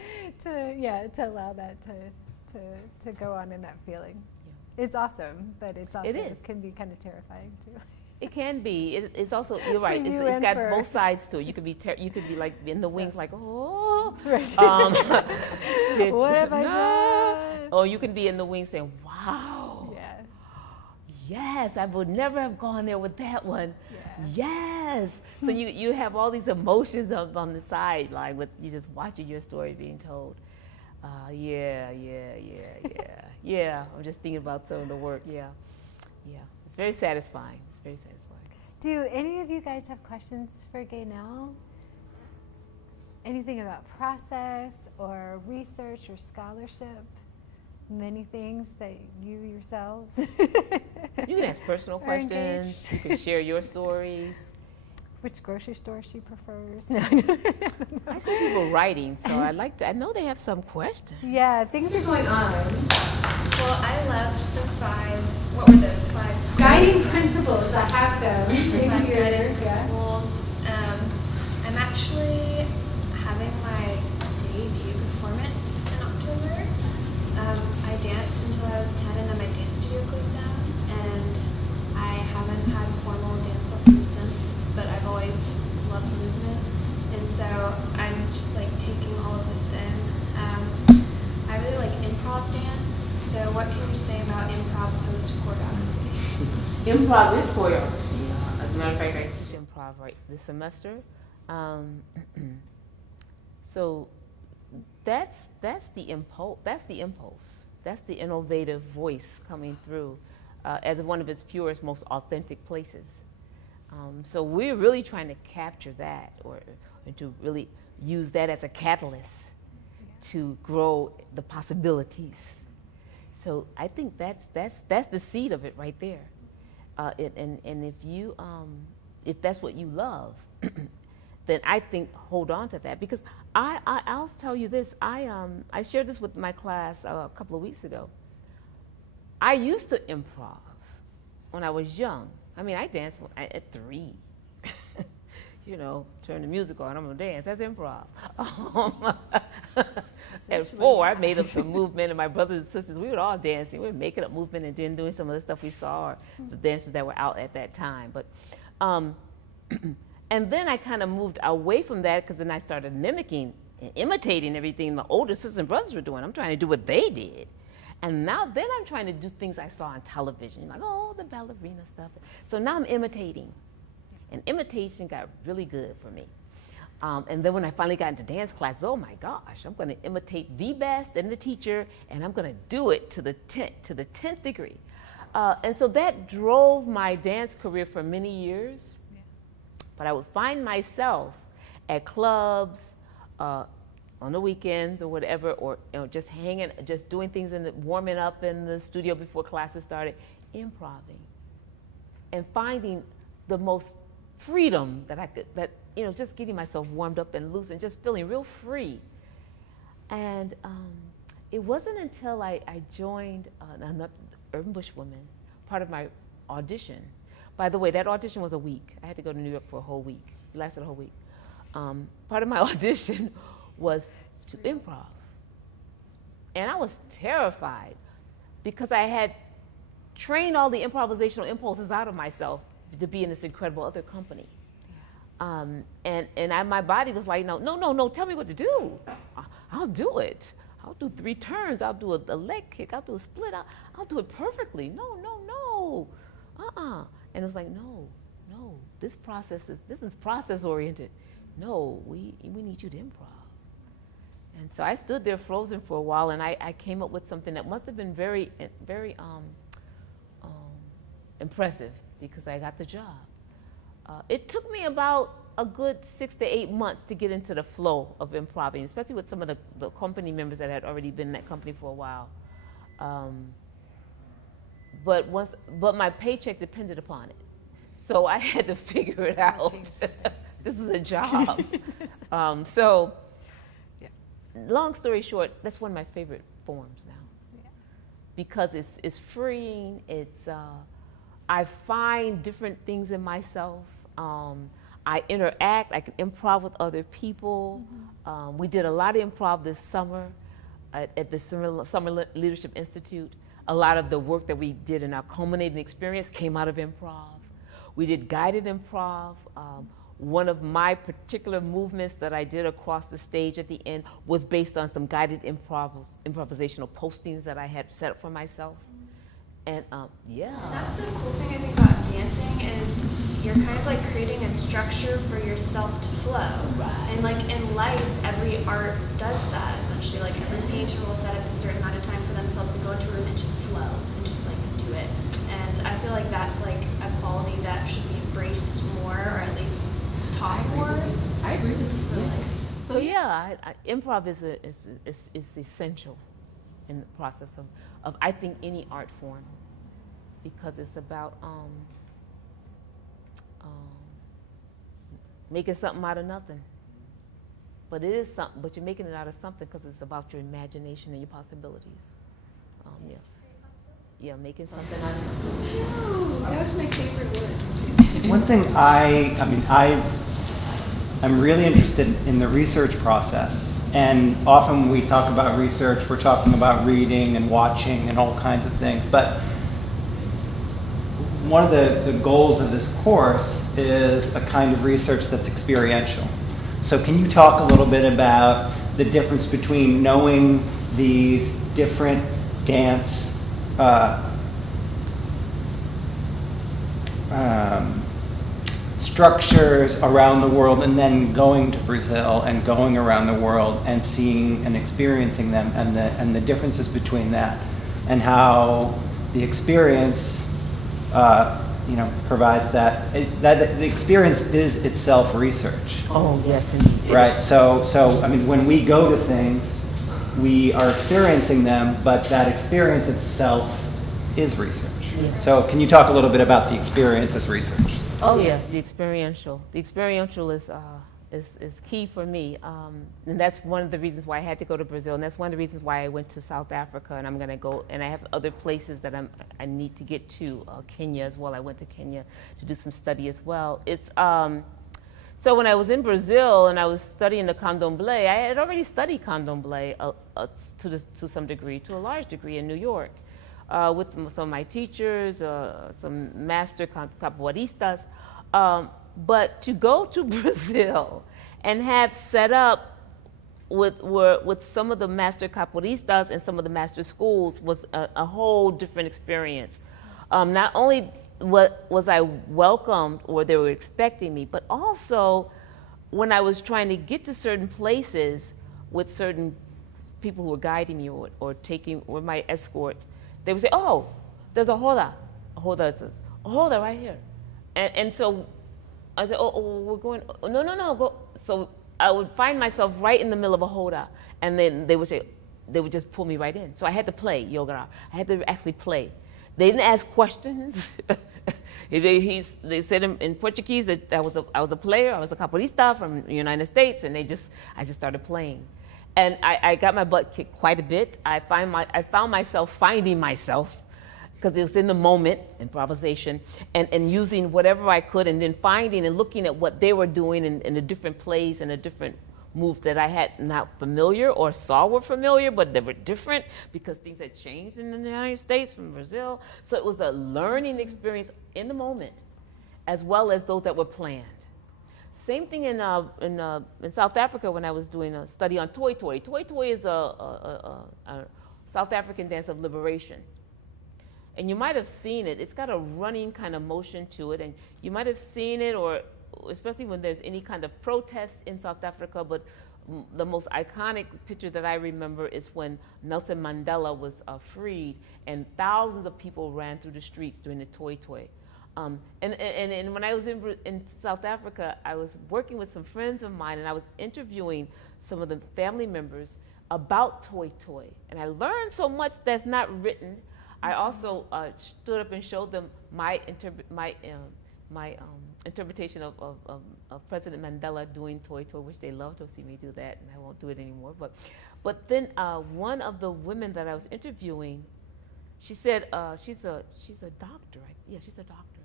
to allow that to go on in that feeling. Yeah. It's awesome, but it can be kind of terrifying too. It can be. It's also, you're right. It's got both sides to it. You could be like in the wings, like, oh. Right. What have I done? Or you can be in the wings saying, wow. Yeah. Yes, I would never have gone there with that one. Yeah. Yes. So you have all these emotions up on the sideline with you just watching your story being told. Yeah. I'm just thinking about some of the work. Yeah. It's very satisfying. Very satisfying. Do any of you guys have questions for Gaynell? Anything about process or research or scholarship? Many things that you yourselves You can ask personal questions. You can share your stories. Which grocery store she prefers. I see people writing, so I know they have some questions. Yeah, things are going on. Well, I left the 5, what were those 5? Guiding principles, I have them. The 5 guiding Yeah. principles. I'm actually having my debut performance in October. I danced until I was 10, and then my dance studio closed down, and I haven't had formal dance lessons since, but I've always loved movement, and so I'm just like taking all of this in. I really like improv dance. So what can you say about improv opposed to choreography? Improv is choreography. As a matter of fact, I teach improv right this semester. So that's the impulse. That's the innovative voice coming through as one of its purest, most authentic places. So we're really trying to capture that, or to really use that as a catalyst to grow the possibilities. So I think that's the seed of it right there. And if that's what you love, then I think hold on to that, because I'll tell you this. I shared this with my class a couple of weeks ago. I used to improv when I was young. I mean, I danced at 3. Turn the music on, I'm gonna dance. That's improv. At 4, I made up some movement, and my brothers and sisters, we were all dancing. We were making up movement and then doing some of the stuff we saw, or the dances that were out at that time. But, and then I kind of moved away from that, because then I started mimicking and imitating everything my older sisters and brothers were doing. I'm trying to do what they did. And now then I'm trying to do things I saw on television, like, oh, the ballerina stuff. So now I'm imitating. And imitation got really good for me. And then when I finally got into dance class, oh my gosh, I'm gonna imitate the best and the teacher, and I'm gonna do it to the 10th degree. And so that drove my dance career for many years. Yeah. But I would find myself at clubs, on the weekends or whatever, or just hanging, just doing things warming up in the studio before classes started, improving, and finding the most freedom that I could, just getting myself warmed up and loose and just feeling real free. And it wasn't until I joined Urban Bush Women, part of my audition. By the way, that audition was a week. I had to go to New York for a whole week. It lasted a whole week. Part of my audition was to improv. And I was terrified because I had trained all the improvisational impulses out of myself to be in this incredible other company. My body was like, no, tell me what to do. I'll do it. I'll do 3 turns. I'll do a leg kick. I'll do a split. I'll do it perfectly. No. And it was like, no, this is process oriented. No, we need you to improv. And so I stood there frozen for a while, and I came up with something that must have been very, very impressive, because I got the job. It took me about a good 6 to 8 months to get into the flow of improvising, especially with some of the company members that had already been in that company for a while. But my paycheck depended upon it, so I had to figure it out. This was a job. Long story short, that's one of my favorite forms now, because it's freeing. I find different things in myself. I interact. I can improv with other people. We did a lot of improv this summer at the Summer Leadership Institute. A lot of the work that we did in our culminating experience came out of improv. We did guided improv. One of my particular movements that I did across the stage at the end was based on some guided improvisational postings that I had set up for myself. And That's the cool thing I think about dancing is you're kind of like creating a structure for yourself to flow. Right. And like in life, every art does that essentially. Like every painter will set up a certain amount of time for themselves to go into a room and just flow and just like do it. And I feel like that's like a quality that should be embraced more, or at least taught more. I agree with you. Yeah. So improv is essential in the process of I think any art form, because it's about making something out of nothing. But it is something. But you're making it out of something because it's about your imagination and your possibilities. Making something out of nothing. That was my favorite word. One thing I'm really interested in the research process. And often when we talk about research, we're talking about reading and watching and all kinds of things. But one of the goals of this course is a kind of research that's experiential. So can you talk a little bit about the difference between knowing these different dance structures around the world, and then going to Brazil and going around the world and seeing and experiencing them, and the differences between that, and how the experience provides that the experience is itself research. Oh yes, indeed. Right. So I mean, when we go to things, we are experiencing them, but that experience itself is research. Yeah. So can you talk a little bit about the experience as research? Oh yes, the experiential. The experiential is key for me, and that's one of the reasons why I had to go to Brazil, and that's one of the reasons why I went to South Africa, and I'm going to go, and I have other places that I need to get to, Kenya as well. I went to Kenya to do some study as well. It's So when I was in Brazil and I was studying the candomblé, I had already studied candomblé to some degree, to a large degree in New York, with some of my teachers, some master capoeiristas. But to go to Brazil and have set up with some of the master capoeiristas and some of the master schools was a whole different experience. Not only was I welcomed or they were expecting me, but also when I was trying to get to certain places with certain people who were guiding me or my escorts, they would say, oh, there's a hoda right here. And so I said, oh, we're going, no, go. So I would find myself right in the middle of a hoda, and then they would just pull me right in. So I had to play yoga. I had to actually play. They didn't ask questions. They said in Portuguese that I was a player. I was a capoeirista from the United States, and I just started playing, and I got my butt kicked quite a bit. I found myself finding myself because it was in the moment, improvisation, and using whatever I could, and then finding and looking at what they were doing in the different plays and the different moves that I had not familiar or saw were familiar, but they were different because things had changed in the United States from Brazil. So it was a learning experience in the moment, as well as those that were planned. Same thing in South Africa when I was doing a study on Toi Toi. Toi Toi is a South African dance of liberation. And you might have seen it. It's got a running kind of motion to it, and you might have seen it, or especially when there's any kind of protest in South Africa, but the most iconic picture that I remember is when Nelson Mandela was freed, and thousands of people ran through the streets during the Toi Toi. And when I was in South Africa, I was working with some friends of mine, and I was interviewing some of the family members about Toi Toi. And I learned so much that's not written. I also stood up and showed them my interpretation of President Mandela doing Toi Toi, which they love to see me do that, and I won't do it anymore. But then one of the women that I was interviewing, she said she's a doctor, right? Yeah, she's a doctor,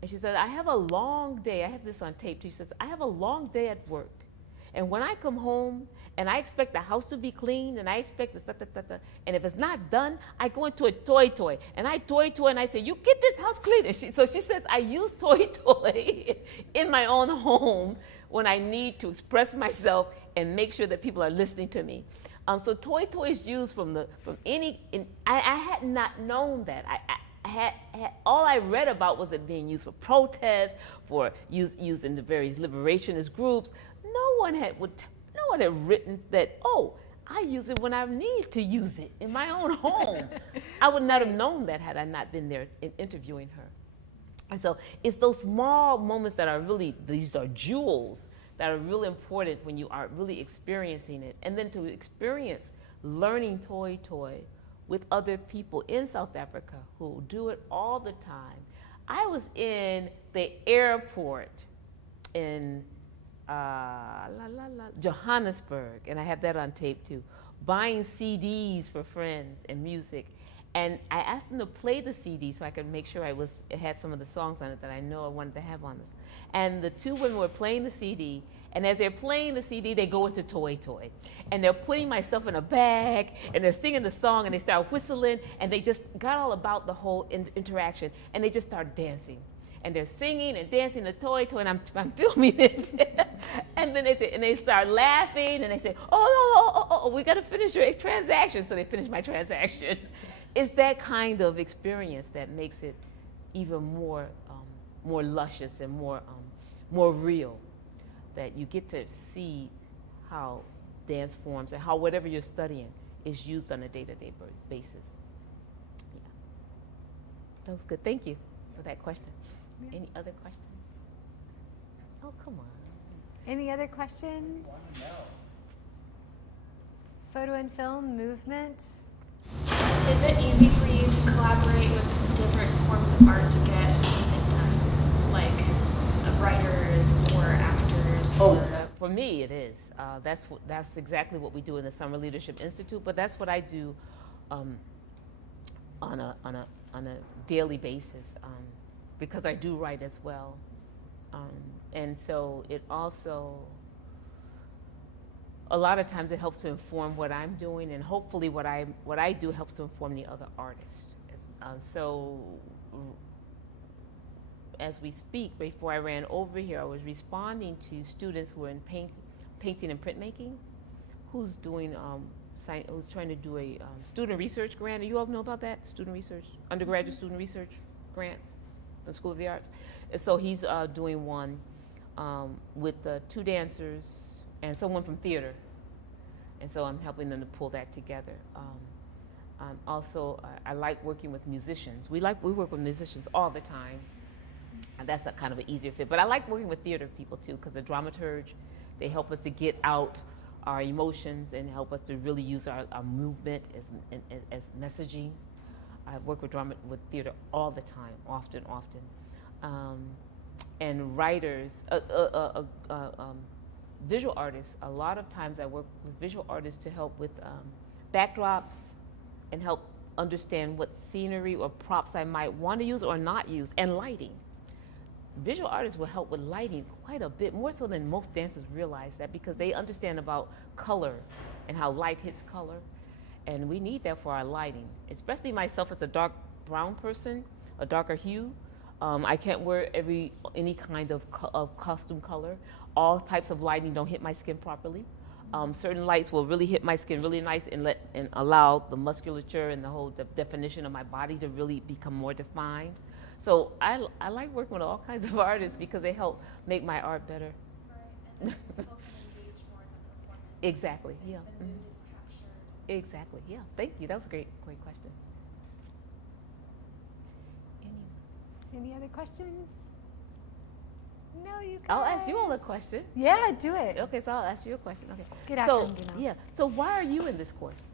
and she said, I have a long day. I have this on tape too. She says, I have a long day at work, and when I come home and I expect the house to be clean, and I expect and if it's not done, I go into a Toi Toi, and I Toi Toi, and I say, you get this house clean. And so she says, I use Toi Toi in my own home when I need to express myself and make sure that people are listening to me. So Toi Toi is used I had not known that. I had all I read about was it being used for protest, for used in the various liberationist groups. No one had written that, oh, I use it when I need to use it in my own home. I would not have known that had I not been there interviewing her. And so it's those small moments that are really, these are jewels that are really important when you are really experiencing it. And then to experience learning Toi Toi with other people in South Africa who do it all the time. I was in the airport in Johannesburg, and I have that on tape too, buying CDs for friends and music. And I asked them to play the CD so I could make sure it had some of the songs on it that I know I wanted to have on this. And the two women were playing the CD, and as they're playing the CD, they go into Toi Toi. And they're putting my stuff in a bag, and they're singing the song, and they start whistling, and they just got all about the whole interaction, and they just start dancing. And they're singing and dancing the Toi Toi, and I'm filming it. And then they start laughing, and they say, oh, we got to finish your transaction. So they finish my transaction. It's that kind of experience that makes it even more luscious and more real, that you get to see how dance forms and how whatever you're studying is used on a day-to-day basis. Yeah. That was good. Thank you for that question. Yeah. Any other questions? Oh, come on. Any other questions? Photo and film movement. Is it easy for you to collaborate with different forms of art to get something done, like writers or actors? For me, it is. That's exactly what we do in the Summer Leadership Institute. But that's what I do on a daily basis, because I do write as well. And so it also, a lot of times it helps to inform what I'm doing, and hopefully what I do helps to inform the other artists. So as we speak, before I ran over here, I was responding to students who are in painting and printmaking, who's doing who's trying to do a student research grant. Do you all know about that? Student research, undergraduate student research grants from the School of the Arts. And so he's doing one with 2 dancers and someone from theater. And so I'm helping them to pull that together. Also, I like working with musicians. We work with musicians all the time. And that's a kind of an easier fit. But I like working with theater people too, because the dramaturge, they help us to get out our emotions and help us to really use our movement as messaging. I work with theater all the time, often. And writers, visual artists, a lot of times I work with visual artists to help with backdrops and help understand what scenery or props I might want to use or not use, and lighting. Visual artists will help with lighting quite a bit, more so than most dancers realize that, because they understand about color and how light hits color. And we need that for our lighting, especially myself as a dark brown person, a darker hue. I can't wear any kind of costume color. All types of lighting don't hit my skin properly. Certain lights will really hit my skin really nice and allow the musculature and the whole definition of my body to really become more defined. So I like working with all kinds of artists because they help make my art better. Right, and people can engage more in the performance. Exactly, yeah. The mood is captured. Exactly, yeah. Thank you. That was a great question. Any other questions? No, you guys. I'll ask you all a question. Yeah, do it. Okay, so I'll ask you a question. Okay. Get after So, him, Gaynell. yeah. So why are you in this course?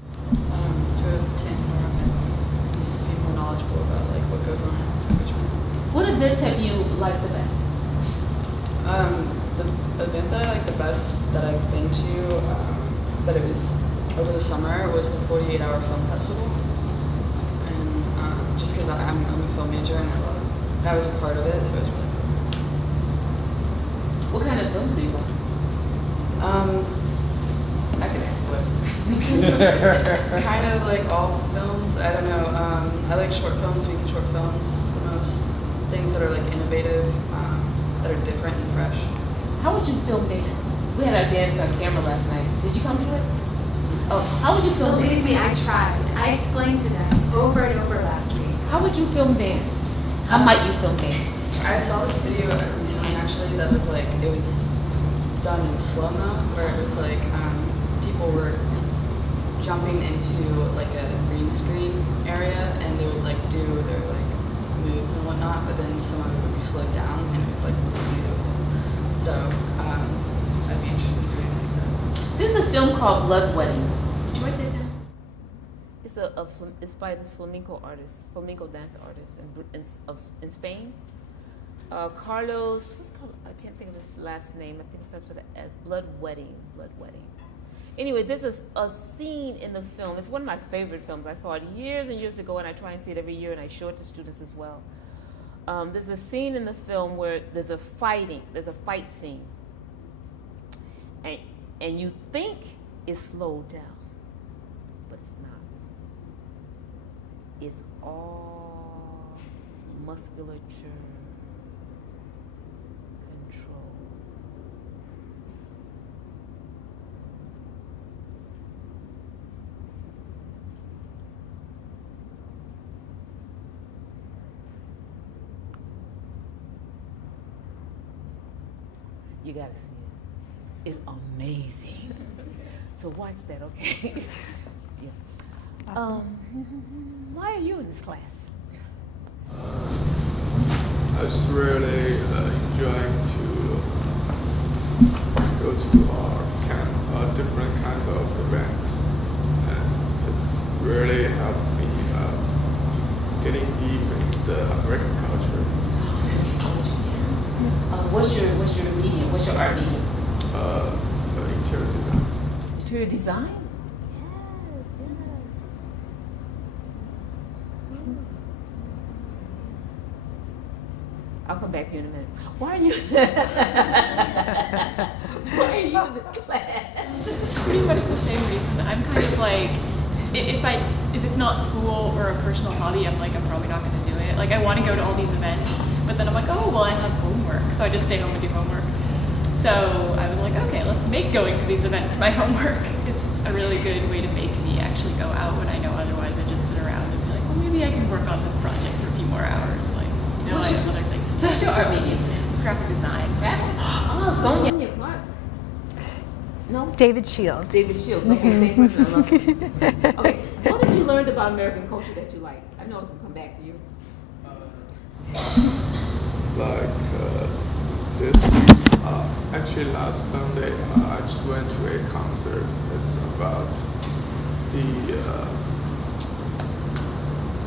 To attend more events, be more knowledgeable about like what goes on at Richmond. What events have you liked the best? The event that I like the best that I've been to, but it was over the summer, was the 48-hour film festival. And just because I'm a film major and I was a part of it, so it was really cool. What kind of films do you like? I can ask questions. Kind of like all films. I don't know. I like short films, making short films the most. Things that are like innovative, that are different and fresh. How would you film dance? We had our dance on camera last night. Did you come to it? Oh, how would you film dance? Believe me, I tried. I explained to them over and over last week. How would you film dance? How might you film dance? I saw this video recently actually that was like, it was done in slow-mo, where it was like people were jumping into like a green screen area and they would like do their like moves and whatnot, but then some of it would be slowed down and it was like really beautiful. So I'd be interested in doing like that. There's a film called Blood Wedding. Did you write that down? It's by this flamenco dance artist in Spain. Carlos, what's called? I can't think of his last name. I think it starts with an S. Blood Wedding. Anyway, there's a scene in the film. It's one of my favorite films. I saw it years and years ago, and I try and see it every year, and I show it to students as well. There's a scene in the film where there's a fight scene, and you think it's slowed down, but it's not. It's all musculature control. You gotta see it. It's amazing. So watch that, okay? Yeah. Awesome. Why are you in this class? I just really enjoying to go to different kinds of events, and it's really helped me getting deep in the American culture. What's your medium? What's your art medium? Interior design. Interior design? Yes. I'll come back to you in a minute. Why are you? Why are you in this class? Pretty much the same reason. I'm kind of like, if it's not school or a personal hobby, I'm like, I'm probably not going to do it. Like, I want to go to all these events, but then I'm like, oh, well, I have homework, so I just stay home and do homework. So I was like, okay, let's make going to these events my homework. It's a really good way to make me actually go out when I know otherwise I just sit around and be like, well, maybe I can work on this project for a few more hours. Like, you know, I have other things to do. What's your art medium? Graphic design. Graphic? Oh, Sonia Clark. No? David Shields. David Shields. Okay, same person. I love him. Okay, what have you learned about American culture that you like? I know it's gonna come back to you. Like this. Actually, last Sunday, I just went to a concert. It's about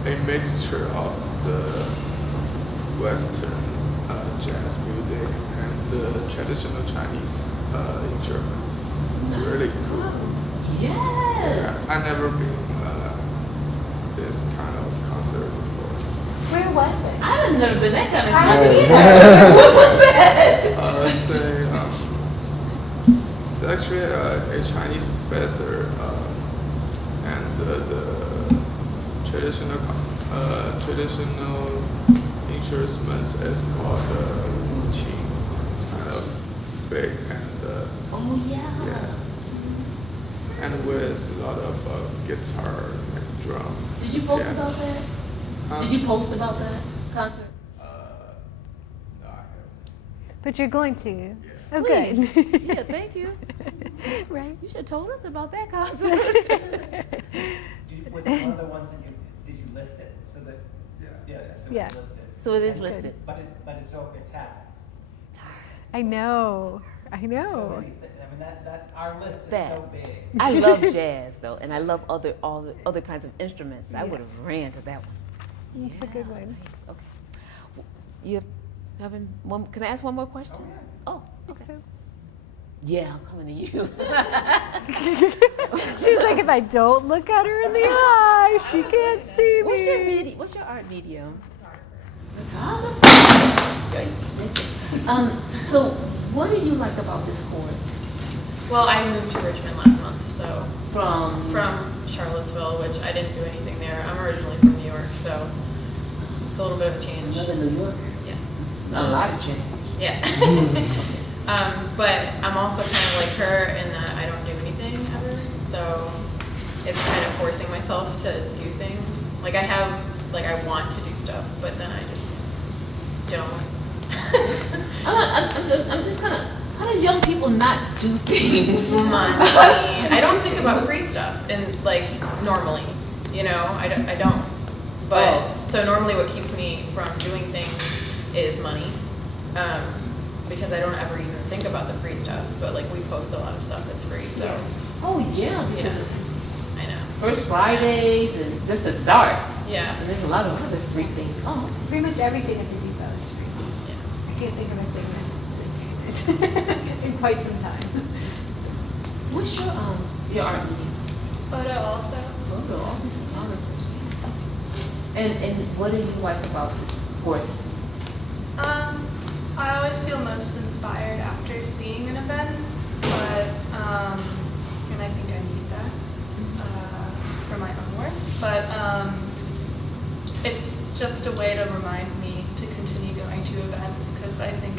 a mixture of the Western jazz music and the traditional Chinese instruments. It's really cool. Yes. Yeah, I've never been this kind of concert before. Where was it? I've never been that kind of I haven't concert. either. What was that? It's actually a Chinese professor, and the traditional instrument is called wuqing. It's kind of big and Oh yeah. yeah, and with a lot of guitar and drum. Did you post Yeah. about that? Huh? Did you post about that concert? No, I haven't. But you're going to. Oh, Please. good. Yeah, thank you. Right. You should have told us about that concert. Was it one of the ones that did you list it? So that, Yeah. so Yeah. it's listed. So it is And- listed. But it's happened. I know. I So know. many I mean, that our list is That. so big. I love jazz though, and I love all the other kinds of instruments. I Yeah. would have ran to that one. It's a good one. Nice. Okay. You having one? Can I ask one more question? Oh, okay. So. Yeah, I'm coming to you. She's like, if I don't look at her in the eye, she can't see me. What's your art medium? Photography. Yikes. So, what do you like about this course? Well, I moved to Richmond last month, so From Charlottesville, which I didn't do anything there. I'm originally from New York, so it's a little bit of a change. another New Yorker. Yes. A lot of change. Yeah. But I'm also kind of like her in that I don't do anything ever, so it's kind of forcing myself to do things. Like I want to do stuff, but then I just don't. I'm just kind of. How do young people not do things? Money. I don't think about free stuff and like normally, you know, I don't. But so normally what keeps me from doing things is money, because I don't ever even think about the free stuff. But like we post a lot of stuff that's free, so Oh yeah. yeah, I know. First Fridays and just a start. Yeah, And there's a lot of other free things. Oh, Pretty much everything at the depot is free. yeah. I can't think of a thing that's really in quite some time. what's your art medium? Photo also. Photo, all these photographers. And what do you like about this course? I always feel most inspired after seeing an event, but and I think I need that for my own work. But it's just a way to remind me to continue going to events because I think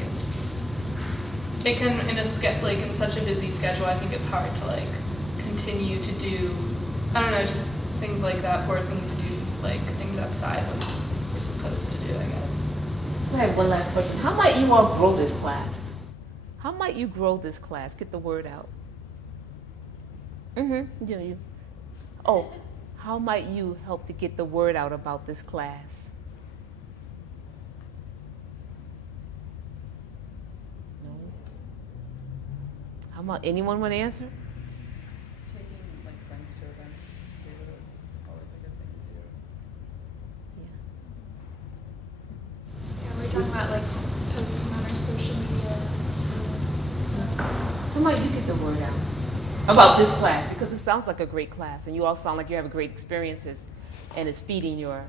it can in such a busy schedule. I think it's hard to like continue to do. I don't know, just things like that, forcing you to do like things outside what you're supposed to do, I guess. I have one last question. How might you all grow this class? How might you grow this class? Get the word out. Oh, how might you help to get the word out about this class? No. How about anyone want to answer? Taking like friends to events too is always a good thing to do. Yeah, we're talking about like posting on our social media. How might you get the word out about this class? Because it sounds like a great class, and you all sound like you have great experiences, and it's feeding your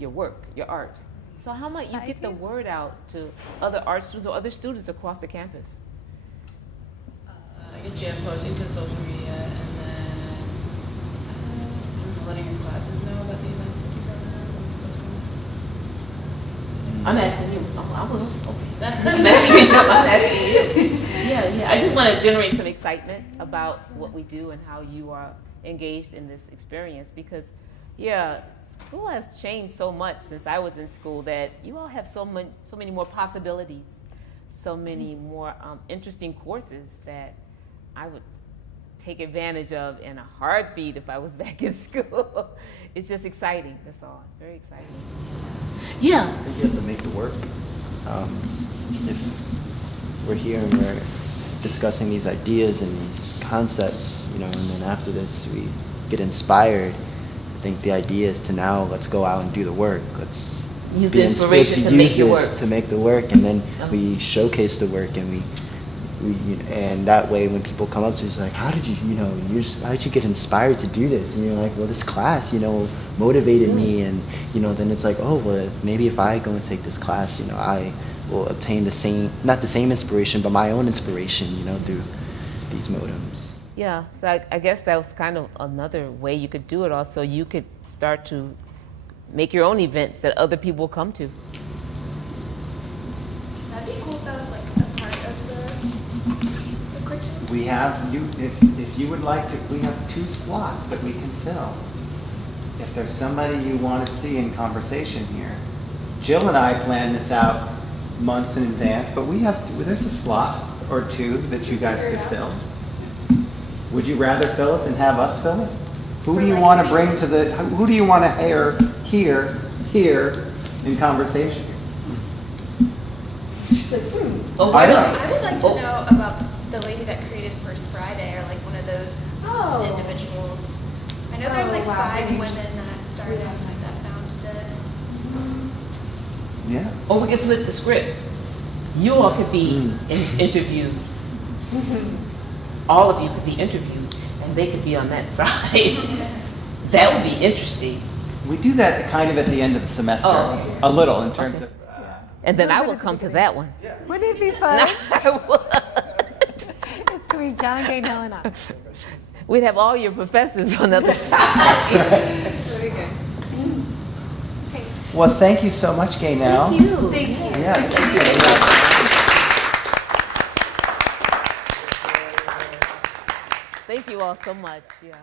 work, your art. So how might you get the word out to other art students or other students across the campus? I guess posting to social media, and then letting your classes know about the events that you go to, what's going on. I'm asking you. I was okay. I'm asking you. I'm asking you. Yeah. I just want to generate some excitement about what we do and how you are engaged in this experience because, school has changed so much since I was in school that you all have so many more possibilities, so many more interesting courses that I would take advantage of in a heartbeat if I was back in school. It's just exciting. That's all. It's very exciting. Yeah. I think you have to make it work. If we're here and we're discussing these ideas and these concepts, and then after this we get inspired, I think the idea is to now let's go out and do the work. Let's use be the inspiration to make the work. To make the work, and then we showcase the work, and we and that way when people come up to us like, how did you how did you get inspired to do this? And you're like, well, this class motivated me, and then it's like, oh well, maybe if I go and take this class, I will obtain not the same inspiration, but my own inspiration, through these modems. Yeah, so I guess that was kind of another way you could do it. Also, you could start to make your own events that other people come to. That'd be cool if that was like a part of the curriculum. We have, if you would like to, we have 2 slots that we can fill. If there's somebody you want to see in conversation here. Jill and I planned this out months in advance, but there's a slot or 2 that you guys could fill. Would you rather fill it than have us fill it? Who do you want to bring to who do you want to hear here in conversation? She's like, Oh, I don't. I would like to know about the lady that created First Friday, or like one of those individuals. I know there's like 5 women that started that founded it. Yeah. Or we could flip the script. You all could be interviewed. All of you could be interviewed, and they could be on that side. That would be interesting. We do that kind of at the end of the semester, a little in terms of. And then I will come to that one. Wouldn't it be fun? I would. It's going to be John, Gaynell, and I. We'd have all your professors on the other side. Very good. Well, thank you so much, Gaynell. Thank you. Thank you. Yes. Thank you all so much. Yeah.